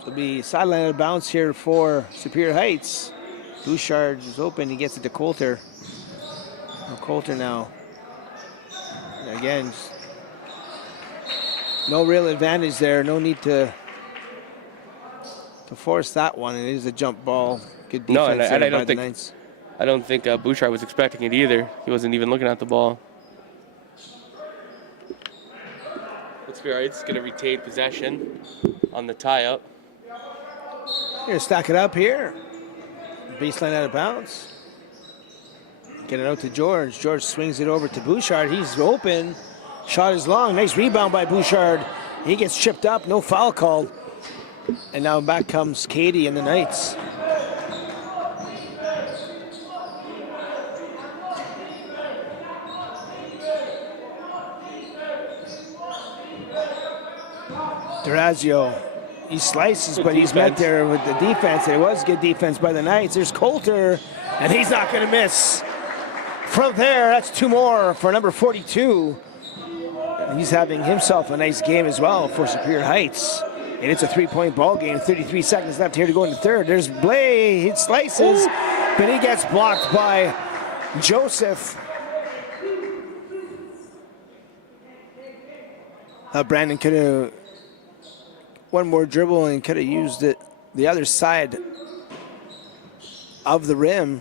So it'll be sideline out of bounds here for Superior Heights. Bouchard is open. He gets it to Coulter. Coulter now. And again, no real advantage there. No need to force that one. It is a jump ball. Good defense by the Knights. I don't think Bouchard was expecting it either. He wasn't even looking at the ball. It's going to retain possession on the tie-up. Going to stack it up here. Baseline out of bounds. Get it out to George. George swings it over to Bouchard. He's open. Shot is long. Nice rebound by Bouchard. He gets chipped up. No foul called. And now back comes Katie and the Knights. Durazio, he slices, but he's met there with the defense. It was good defense by the Knights. There's Coulter, and he's not going to miss. From there, that's 2 more for number 42. And he's having himself a nice game as well for Superior Heights. And it's a 3-point ball game. 33 seconds left here to go into third. There's Blay. He slices, but he gets blocked by Joseph. Brandon could have one more dribble and could have used it the other side of the rim.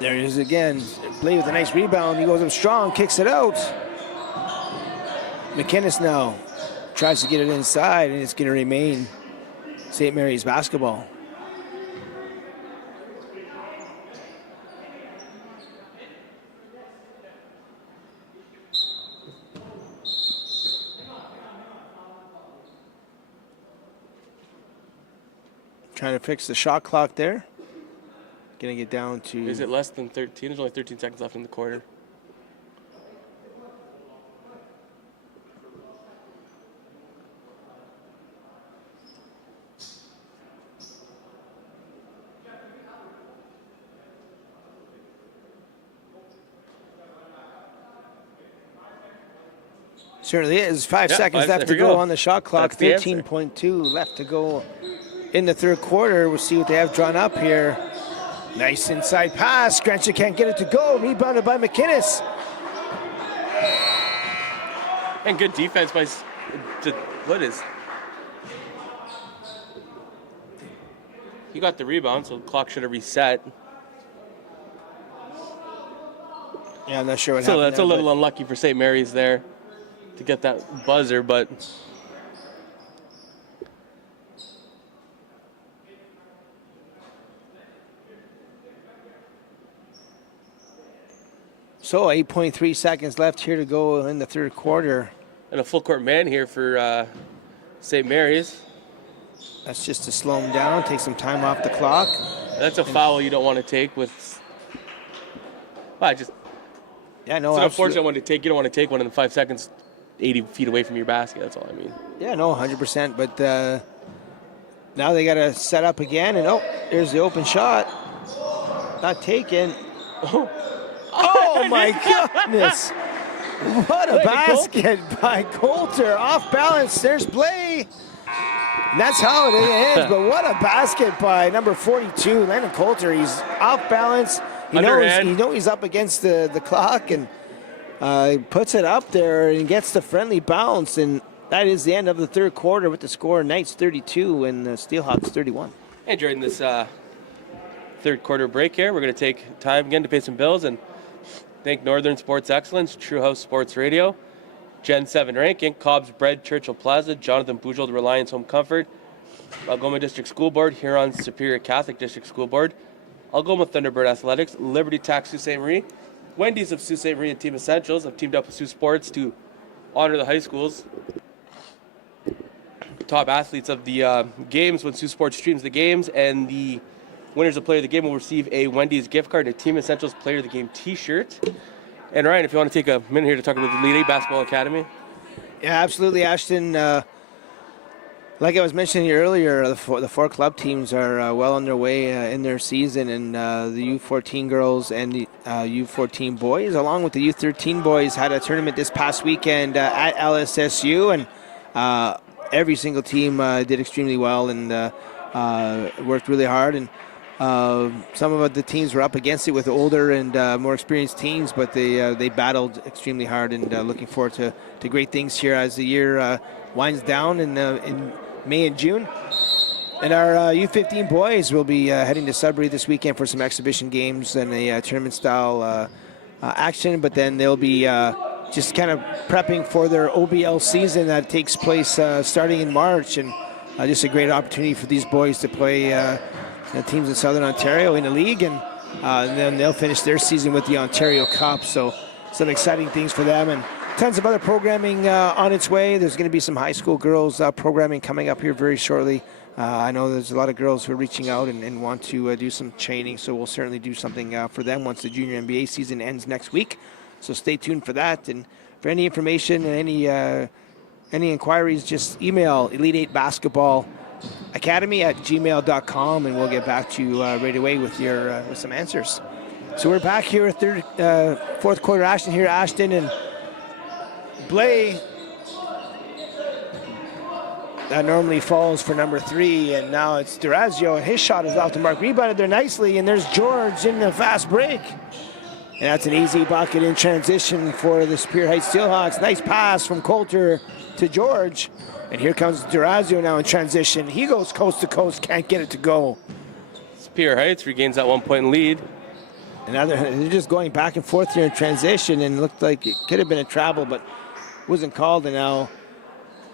There he is again. Blay with a nice rebound. He goes up strong, kicks it out. McInnes now tries to get it inside, and it's going to remain St. Mary's basketball. Trying to fix the shot clock there. Going to get down to... Is it less than 13? There's only 13 seconds left in the quarter. Certainly is. 5 seconds left to go on the shot clock. 13.2 left to go in the third quarter. We'll see what they have drawn up here. Nice inside pass. Grancher can't get it to go. Rebounded by McInnes. And good defense by he got the rebound, so the clock should have reset. Yeah, I'm not sure what happened. So that's a little unlucky for St. Mary's there to get that buzzer, but so 8.3 seconds left here to go in the third quarter. And a full court man here for St. Mary's. That's just to slow him down, take some time off the clock. That's a foul you don't want to take with. Well, it's an unfortunate one to take. You don't want to take one in 5 seconds, 80 feet away from your basket. That's all I mean. Yeah, no, 100%. But now they got to set up again, and there's the open shot. Not taken. Oh my goodness! What a basket by Coulter. Off balance. There's Blay. And that's how it ends. But what a basket by number 42, Landon Coulter. He's off balance. He knows he's up against the clock, and puts it up there and gets the friendly bounce. And that is the end of the third quarter with the score: Knights 32 and Steelhawks 31. And during this third quarter break here, we're going to take time again to pay some bills and thank Northern Sports Excellence, True House Sports Radio, Gen 7 Ranking, Cobb's Bread, Churchill Plaza, Jonathan Bujold, Reliance Home Comfort, Algoma District School Board, Huron Superior Catholic District School Board, Algoma Thunderbird Athletics, Liberty Tax Sault Ste. Marie, Wendy's of Sault Ste. Marie, and Team Essentials have teamed up with Sault Sports to honor the high schools. top athletes of the games when Saultsports streams the games, and the winners of Player of the Game will receive a Wendy's gift card and a Team Essentials Player of the Game t-shirt. And Ryan, if you want to take a minute here to talk about the Elite 8 Basketball Academy. Yeah, absolutely, Ashton. Like I was mentioning earlier, the four club teams are well on their way in their season, and the U14 girls and the U14 boys, along with the U13 boys, had a tournament this past weekend at LSSU, and every single team did extremely well and worked really hard. And some of the teams were up against it with older and more experienced teams, but they battled extremely hard, and looking forward to great things here as the year winds down in May and June. And our U15 boys will be heading to Sudbury this weekend for some exhibition games and a tournament-style action, but then they'll be just kind of prepping for their OBL season that takes place starting in March, and just a great opportunity for these boys to play teams in Southern Ontario in the league, and then they'll finish their season with the Ontario Cup. So some exciting things for them, and tons of other programming on its way. There's going to be some high school girls programming coming up here very shortly. I know there's a lot of girls who are reaching out and want to do some training, so we'll certainly do something for them once the junior NBA season ends next week. So stay tuned for that. And for any information and any inquiries, just email elite8basketballacademy@gmail.com, and we'll get back to you right away with some answers. So we're back here at fourth quarter action here, Ashton, and Blay, that normally falls for number 3, and now it's Durazio, and his shot is off the mark. Rebounded there nicely, and there's George in the fast break. And that's an easy bucket in transition for the Superior Heights Steelhawks. Nice pass from Coulter to George. And here comes Durazio now in transition. He goes coast to coast, can't get it to go. Superior Heights regains that 1-point lead. And now they're just going back and forth here in transition, and it looked like it could have been a travel, but wasn't called, and now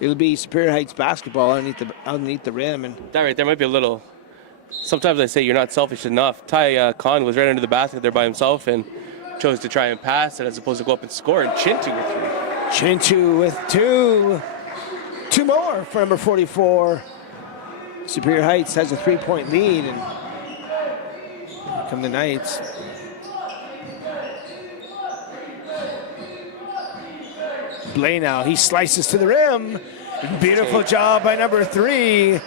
it'll be Superior Heights basketball underneath the rim. And that right there might be a little. Sometimes I say you're not selfish enough. Ty Khan was right under the basket there by himself and chose to try and pass it as opposed to go up and score. And Chintu with 3. Chintu with 2. 2 more for number 44. Superior Heights has a 3-point lead, and here come the Knights. Blay now, he slices to the rim. Beautiful job by number 3.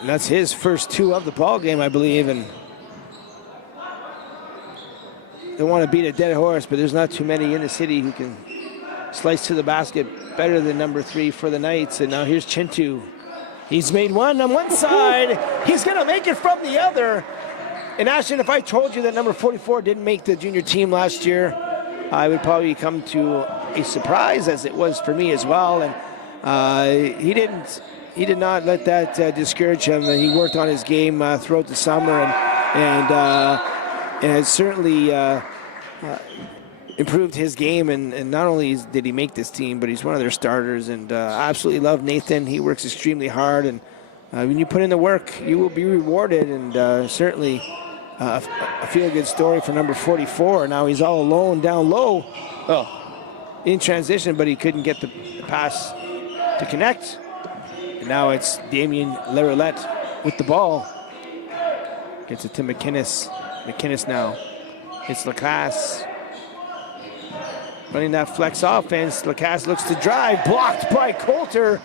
And that's his first 2 of the ball game, I believe. And they want to beat a dead horse, but there's not too many in the city who can slice to the basket better than number 3 for the Knights. And now here's Chintu. He's made one on one side. He's going to make it from the other. And Ashton, if I told you that number 44 didn't make the junior team last year, I would probably come to a surprise, as it was for me as well. And he did not let that discourage him. He worked on his game throughout the summer, and has certainly improved his game. And not only did he make this team, but he's one of their starters. And I absolutely love Nathan. He works extremely hard, and when you put in the work, you will be rewarded. And certainly a feel-good story for number 44. Now he's all alone down low in transition, but he couldn't get the pass to connect. And now it's Damien Lerolette with the ball. Gets it to McInnes. McInnes now. It's Lacasse. Running that flex offense. Lacasse looks to drive. Blocked by Coulter.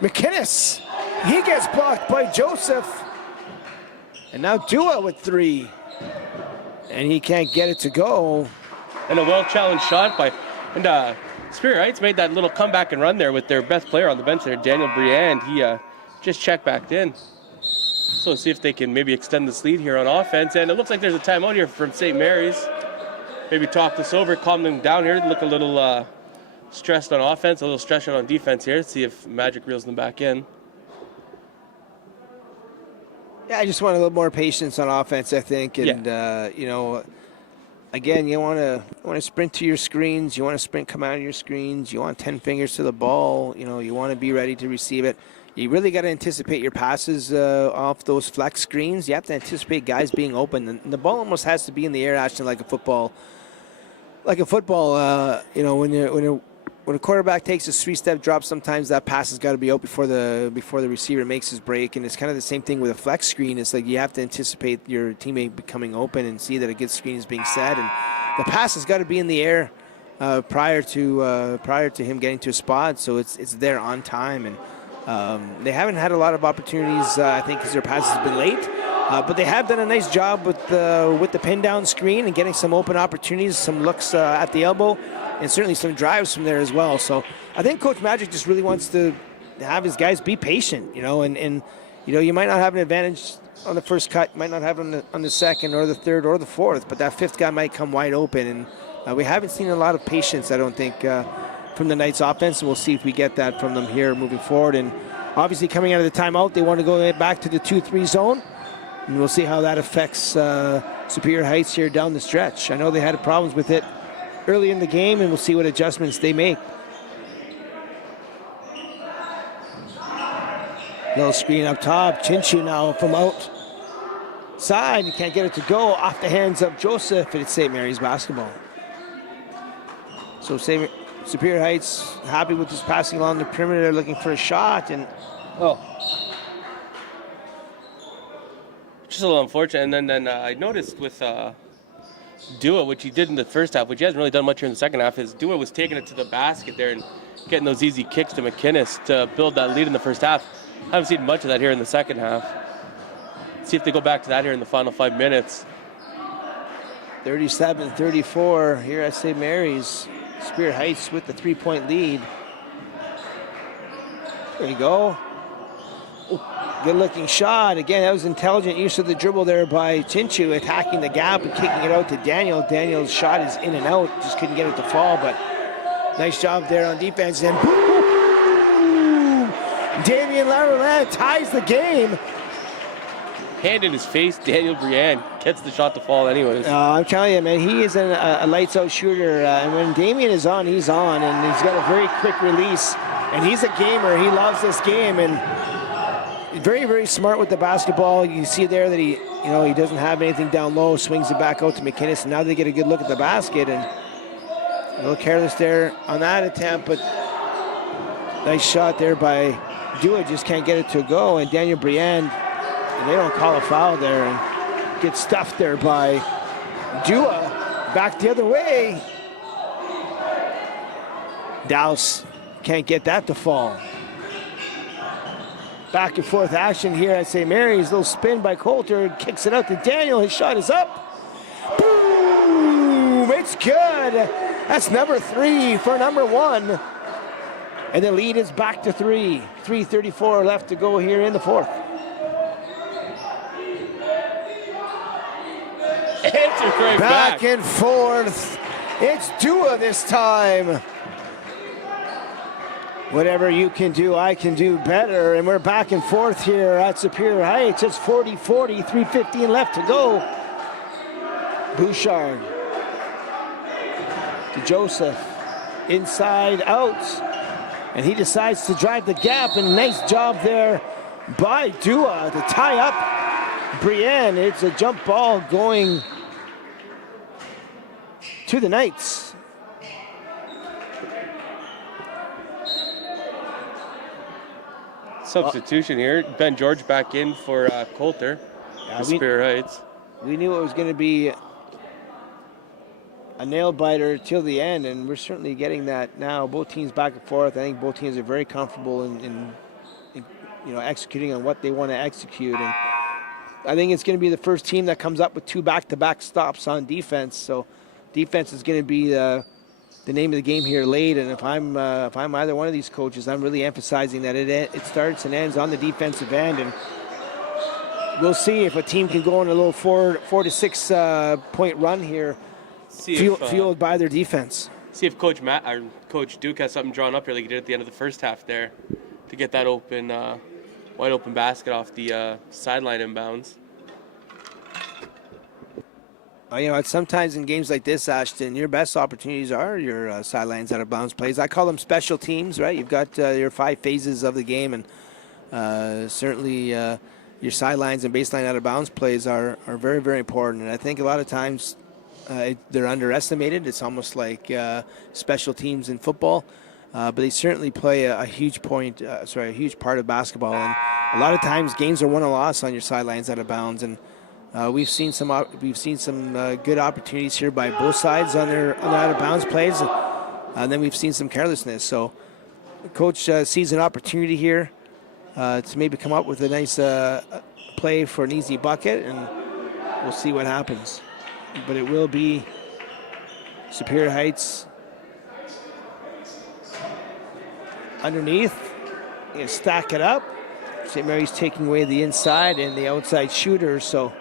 McInnes. He gets blocked by Joseph. And now Dua with 3. And he can't get it to go. And a well-challenged shot by... And Superior Heights made that little comeback and run there with their best player on the bench there, Daniel Briand. He just checked back in. So let's see if they can maybe extend this lead here on offense. And it looks like there's a timeout here from St. Mary's. Maybe talk this over, calm them down here. Look a little stressed on offense, a little stressed on defense here. See if Magic reels them back in. Yeah, I just want a little more patience on offense, I think. And, again, you want to sprint to your screens. You want to come out of your screens. You want 10 fingers to the ball. You want to be ready to receive it. You really got to anticipate your passes off those flex screens. You have to anticipate guys being open. And the ball almost has to be in the air, Ashton, like a football. When when a quarterback takes a 3-step drop, sometimes that pass has got to be out before the receiver makes his break, and it's kind of the same thing with a flex screen. It's like you have to anticipate your teammate becoming open and see that a good screen is being set, and the pass has got to be in the air prior to him getting to a spot, so it's there on time. And they haven't had a lot of opportunities, I think, because their pass has been late, but they have done a nice job with the pin down screen and getting some open opportunities, some looks at the elbow, and certainly some drives from there as well. So I think Coach Magic just really wants to have his guys be patient, and you might not have an advantage on the first cut, you might not have on the second or the third or the fourth, but that fifth guy might come wide open, and we haven't seen a lot of patience, I don't think, from the Knights offense, and we'll see if we get that from them here moving forward. And obviously coming out of the timeout, they want to go back to the 2-3 zone, and we'll see how that affects Superior Heights here down the stretch. I know they had problems with it early in the game, and we'll see what adjustments they make. Little screen up top. Chinchu now from outside. He can't get it to go. Off the hands of Joseph, and it's St. Mary's basketball. So Superior Heights happy with this passing along the perimeter. They're looking for a shot, and just a little unfortunate. And then I noticed with Dua, which he did in the first half, which he hasn't really done much here in the second half, is Dua was taking it to the basket there and getting those easy kicks to McInnes to build that lead in the first half. I haven't seen much of that here in the second half. See if they go back to that here in the final 5 minutes. 37-34 here at St. Mary's. Superior Heights with the 3-point lead. There you go. Good looking shot. Again, that was intelligent use of the dribble there by Chinchu, attacking the gap and kicking it out to Daniel. Daniel's shot is in and out. Just couldn't get it to fall, but nice job there on defense. And boom! Damien Laroulin ties the game. Hand in his face, Daniel Brienne gets the shot to fall anyways. I'm telling you, man, he is a lights-out shooter. And when Damien is on, he's on. And he's got a very quick release. And he's a gamer. He loves this game. And very, very smart with the basketball. You see there that he doesn't have anything down low, swings it back out to McInnes, and now they get a good look at the basket, and a little careless there on that attempt, but nice shot there by Dua, just can't get it to go, and Daniel Briand, they don't call a foul there, and get stuffed there by Dua, back the other way. Douse can't get that to fall. Back and forth action here at St. Mary's. Little spin by Coulter. Kicks it out to Daniel. His shot is up. Boom! It's good. That's number 3 for number 1. And the lead is back to 3. 3:34 left to go here in the fourth. Answer right back and forth. It's Dua this time. Whatever you can do, I can do better. And we're back and forth here at Superior Heights. It's 40-40, 3:15 left to go. Bouchard to Joseph. Inside out. And he decides to drive the gap. And nice job there by Dua to tie up Brienne. It's a jump ball going to the Knights. Substitution here. Ben George back in for Coulter. Superior Heights. We knew it was going to be a nail biter till the end, and we're certainly getting that now. Both teams back and forth. I think both teams are very comfortable in executing on what they want to execute. And I think it's going to be the first team that comes up with 2 back-to-back stops on defense. So defense is going to be the name of the game here late, and if I'm either one of these coaches, I'm really emphasizing that it starts and ends on the defensive end, and we'll see if a team can go on a little 4 to 6 point run here, fueled by their defense. See if Coach Duke has something drawn up here like he did at the end of the first half there to get that open, wide open basket off the sideline inbounds. Sometimes in games like this, Ashton, your best opportunities are your sidelines out of bounds plays. I call them special teams, right? You've got your 5 phases of the game, and certainly your sidelines and baseline out of bounds plays are very, very important. And I think a lot of times they're underestimated. It's almost like special teams in football. but they certainly play a huge part of basketball. And a lot of times games are won or lost on your sidelines out of bounds. And we've seen some good opportunities here by both sides on their out of bounds plays, and then we've seen some carelessness. So the coach sees an opportunity here to maybe come up with a nice play for an easy bucket, and we'll see what happens. But it will be Superior Heights underneath. You stack it up. St. Mary's taking away the inside and the outside shooter, so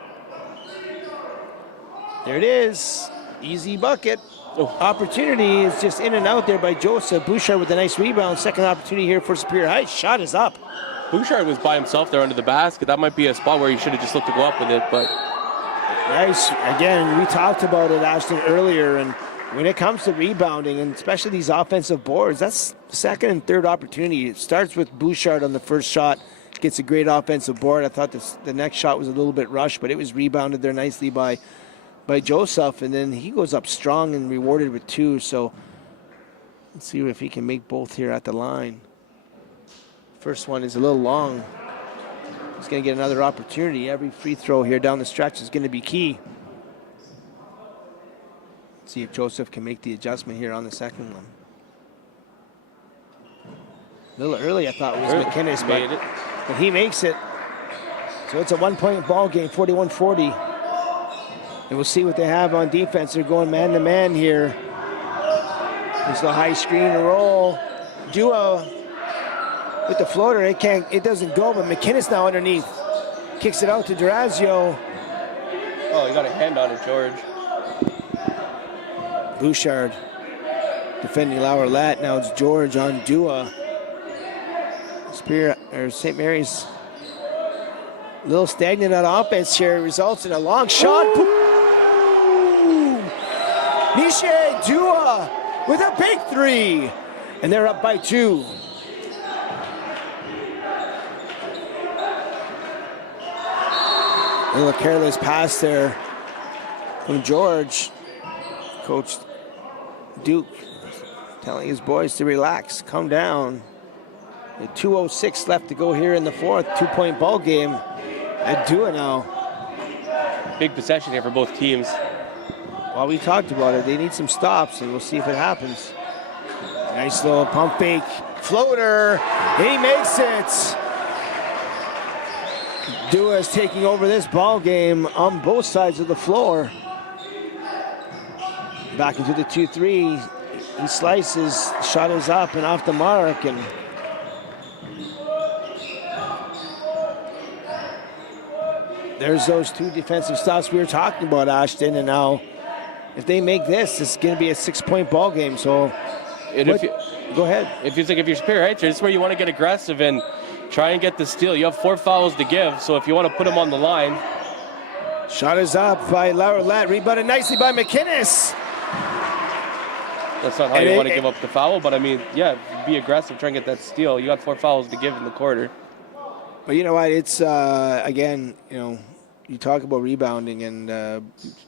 there it is. Easy bucket. Opportunity is just in and out there by Joseph. Bouchard with a nice rebound. Second opportunity here for Superior Heights. Shot is up. Bouchard was by himself there under the basket. That might be a spot where he should have just looked to go up with it, but nice. Again, we talked about it, Ashton, earlier, and when it comes to rebounding, and especially these offensive boards, that's second and third opportunity. It starts with Bouchard on the first shot. Gets a great offensive board. I thought the next shot was a little bit rushed, but it was rebounded there nicely by Joseph, and then he goes up strong and rewarded with 2. So let's see if he can make both here at the line. First one is a little long. He's going to get another opportunity. Every free throw here down the stretch is going to be key. Let's see if Joseph can make the adjustment here on the second one. A little early, I thought it was McInnes, but he makes it. So it's a 1-point ball game, 41-40. And we'll see what they have on defense. They're going man-to-man here. There's the high screen and roll. Dua with the floater. It doesn't go, but McInnes now underneath. Kicks it out to Durazio. oh, he got a hand on it, George. Bouchard defending Laurelat. Now it's George on Dua. St. Mary's a little stagnant on offense here. Results in a long shot. Boom! Niche Dua with a big 3. And they're up by 2. A little careless pass there from George. Coach Duke telling his boys to relax, come down. 2:06 left to go here in the fourth. 2-point ball game at Dua now. Big possession here for both teams. Well, we talked about it. They need some stops, and we'll see if it happens. Nice little pump fake floater. He makes it. Dua is taking over this ball game on both sides of the floor. Back into the 2-3. He slices, shot is up and off the mark, and there's those 2 defensive stops we were talking about, Ashton, and now if they make this, it's going to be a 6-point ball game. So, go ahead. If you're Superior Heights, this is where you want to get aggressive and try and get the steal. You have 4 fouls to give, so if you want to put them on the line. Shot is up by Laurelat, rebounded nicely by McInnes. That's not how you want to give up the foul, but I mean, yeah, be aggressive, try and get that steal. You got 4 fouls to give in the quarter. But you know what? It's again, you talk about rebounding, and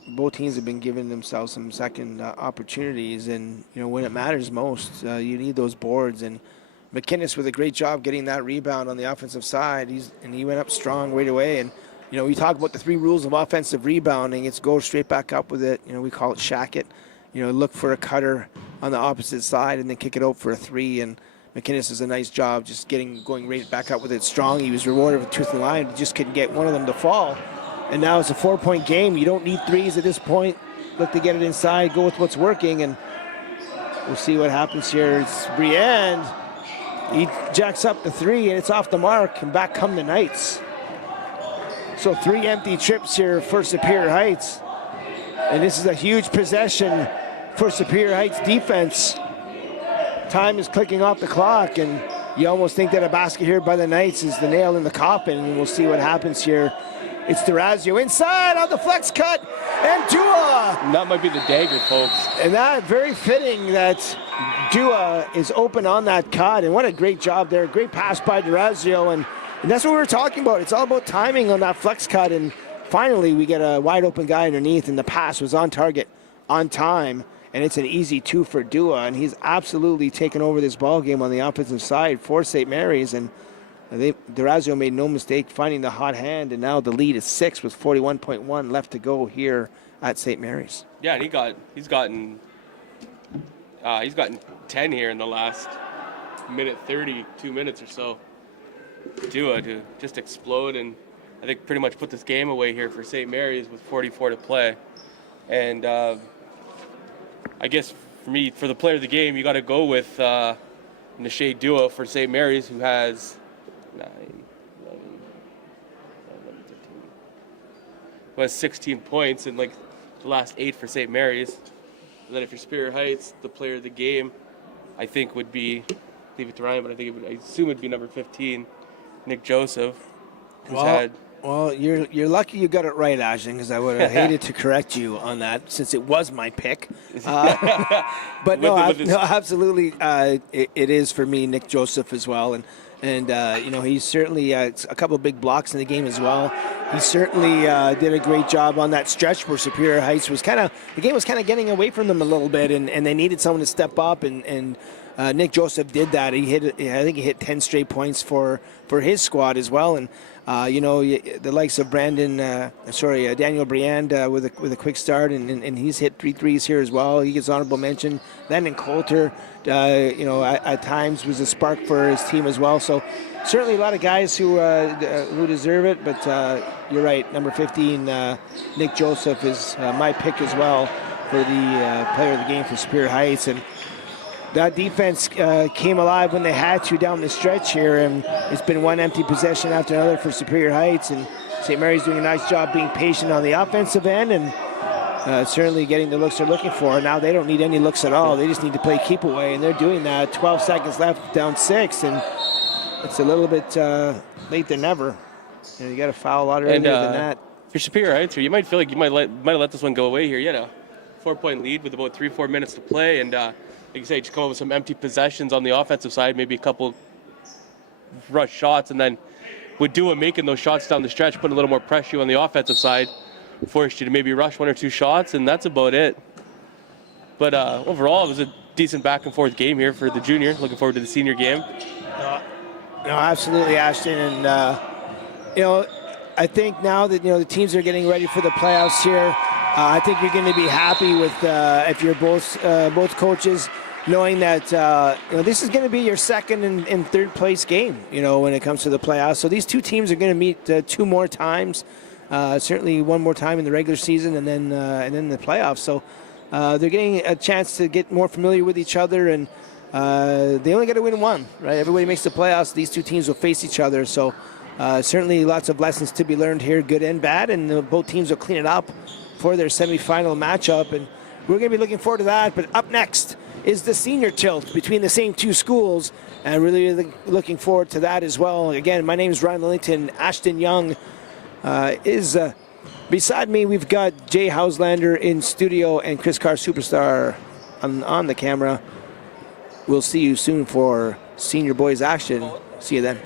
both teams have been giving themselves some second opportunities, and when it matters most, you need those boards. And McInnes with a great job getting that rebound on the offensive side. He went up strong right away. And we talk about the 3 rules of offensive rebounding. It's go straight back up with it. We call it shack it. Look for a cutter on the opposite side and then kick it out for a 3. And McInnes does a nice job just going right back up with it strong. He was rewarded with tooth and line. He just couldn't get one of them to fall. And now it's a 4-point game. You don't need 3s at this point. Look to get it inside, go with what's working, and we'll see what happens here. It's Brienne. He jacks up the 3, and it's off the mark, and back come the Knights. So 3 empty trips here for Superior Heights. And this is a huge possession for Superior Heights defense. Time is clicking off the clock, and you almost think that a basket here by the Knights is the nail in the coffin, and we'll see what happens here. It's Durazio inside on the flex cut, and Dua. And that might be the dagger, folks. And that very fitting that Dua is open on that cut, and what a great job there. Great pass by Durazio, and that's what we were talking about. It's all about timing on that flex cut, and finally we get a wide open guy underneath, and the pass was on target, on time, and it's an easy 2 for Dua, and he's absolutely taken over this ball game on the offensive side for St. Mary's, and Durazio made no mistake finding the hot hand, and now the lead is 6 with 41.1 left to go here at St. Mary's. Yeah, and he's gotten 10 here in the last minute 30, 2 minutes or so. Dua to just explode and I think pretty much put this game away here for St. Mary's with 44 to play. And I guess for me, for the player of the game, you got to go with Nishay Dua for St. Mary's, who has 16 points in like the last 8 for St. Mary's. And then if you're Superior Heights, the player of the game, I think would be, leave it to Ryan, but I assume it'd be number 15, Nick Joseph, who's had. Well, you're lucky you got it right, Ashton, because I would have hated to correct you on that since it was my pick. But no, absolutely, it is for me, Nick Joseph as well, and he's certainly a couple of big blocks in the game as well. He certainly did a great job on that stretch where Superior Heights was the game was kind of getting away from them a little bit, and they needed someone to step up, and Nick Joseph did that. I think he hit 10 straight points for his squad as well, and the likes of Daniel Briand with a quick start, and he's hit 3 threes here as well. He gets honorable mention. Landon Coulter, at times was a spark for his team as well. So certainly a lot of guys who deserve it, but you're right. Number 15, Nick Joseph is my pick as well for the player of the game for Superior Heights, and that defense came alive when they had to down the stretch here, and it's been one empty possession after another for Superior Heights, and St. Mary's doing a nice job being patient on the offensive end, and certainly getting the looks they're looking for. Now they don't need any looks at all. They just need to play keep away, and they're doing that. 12 seconds left, down 6, and it's a little bit late than never. You got to foul a lot earlier than that. If you're Superior Heights here, you might feel like you might have let this one go away here. You had a 4-point lead with about 3-4 minutes to play, and like you say, just come up with some empty possessions on the offensive side, maybe a couple rush shots, and then with Dua making those shots down the stretch, putting a little more pressure on the offensive side, forced you to maybe rush 1 or 2 shots, and that's about it. But overall, it was a decent back-and-forth game here for the junior. Looking forward to the senior game. No, absolutely, Ashton, and I think now that the teams are getting ready for the playoffs here, I think you're going to be happy with if you're both coaches, knowing that this is going to be your second and third place game. When it comes to the playoffs. So these two teams are going to meet 2 more times, certainly 1 more time in the regular season, and then the playoffs. So they're getting a chance to get more familiar with each other, and they only got to win 1, right? Everybody makes the playoffs. These 2 teams will face each other. So certainly lots of lessons to be learned here, good and bad, and both teams will clean it up for their semifinal matchup, and we're going to be looking forward to that. But up next is the senior tilt between the same 2 schools, and really looking forward to that as well. Again, my name is Ryan Lillington. Ashton Young is beside me. We've got Jay Hauslander in studio and Chris Carr Superstar on the camera. We'll see you soon for senior boys action. See you then.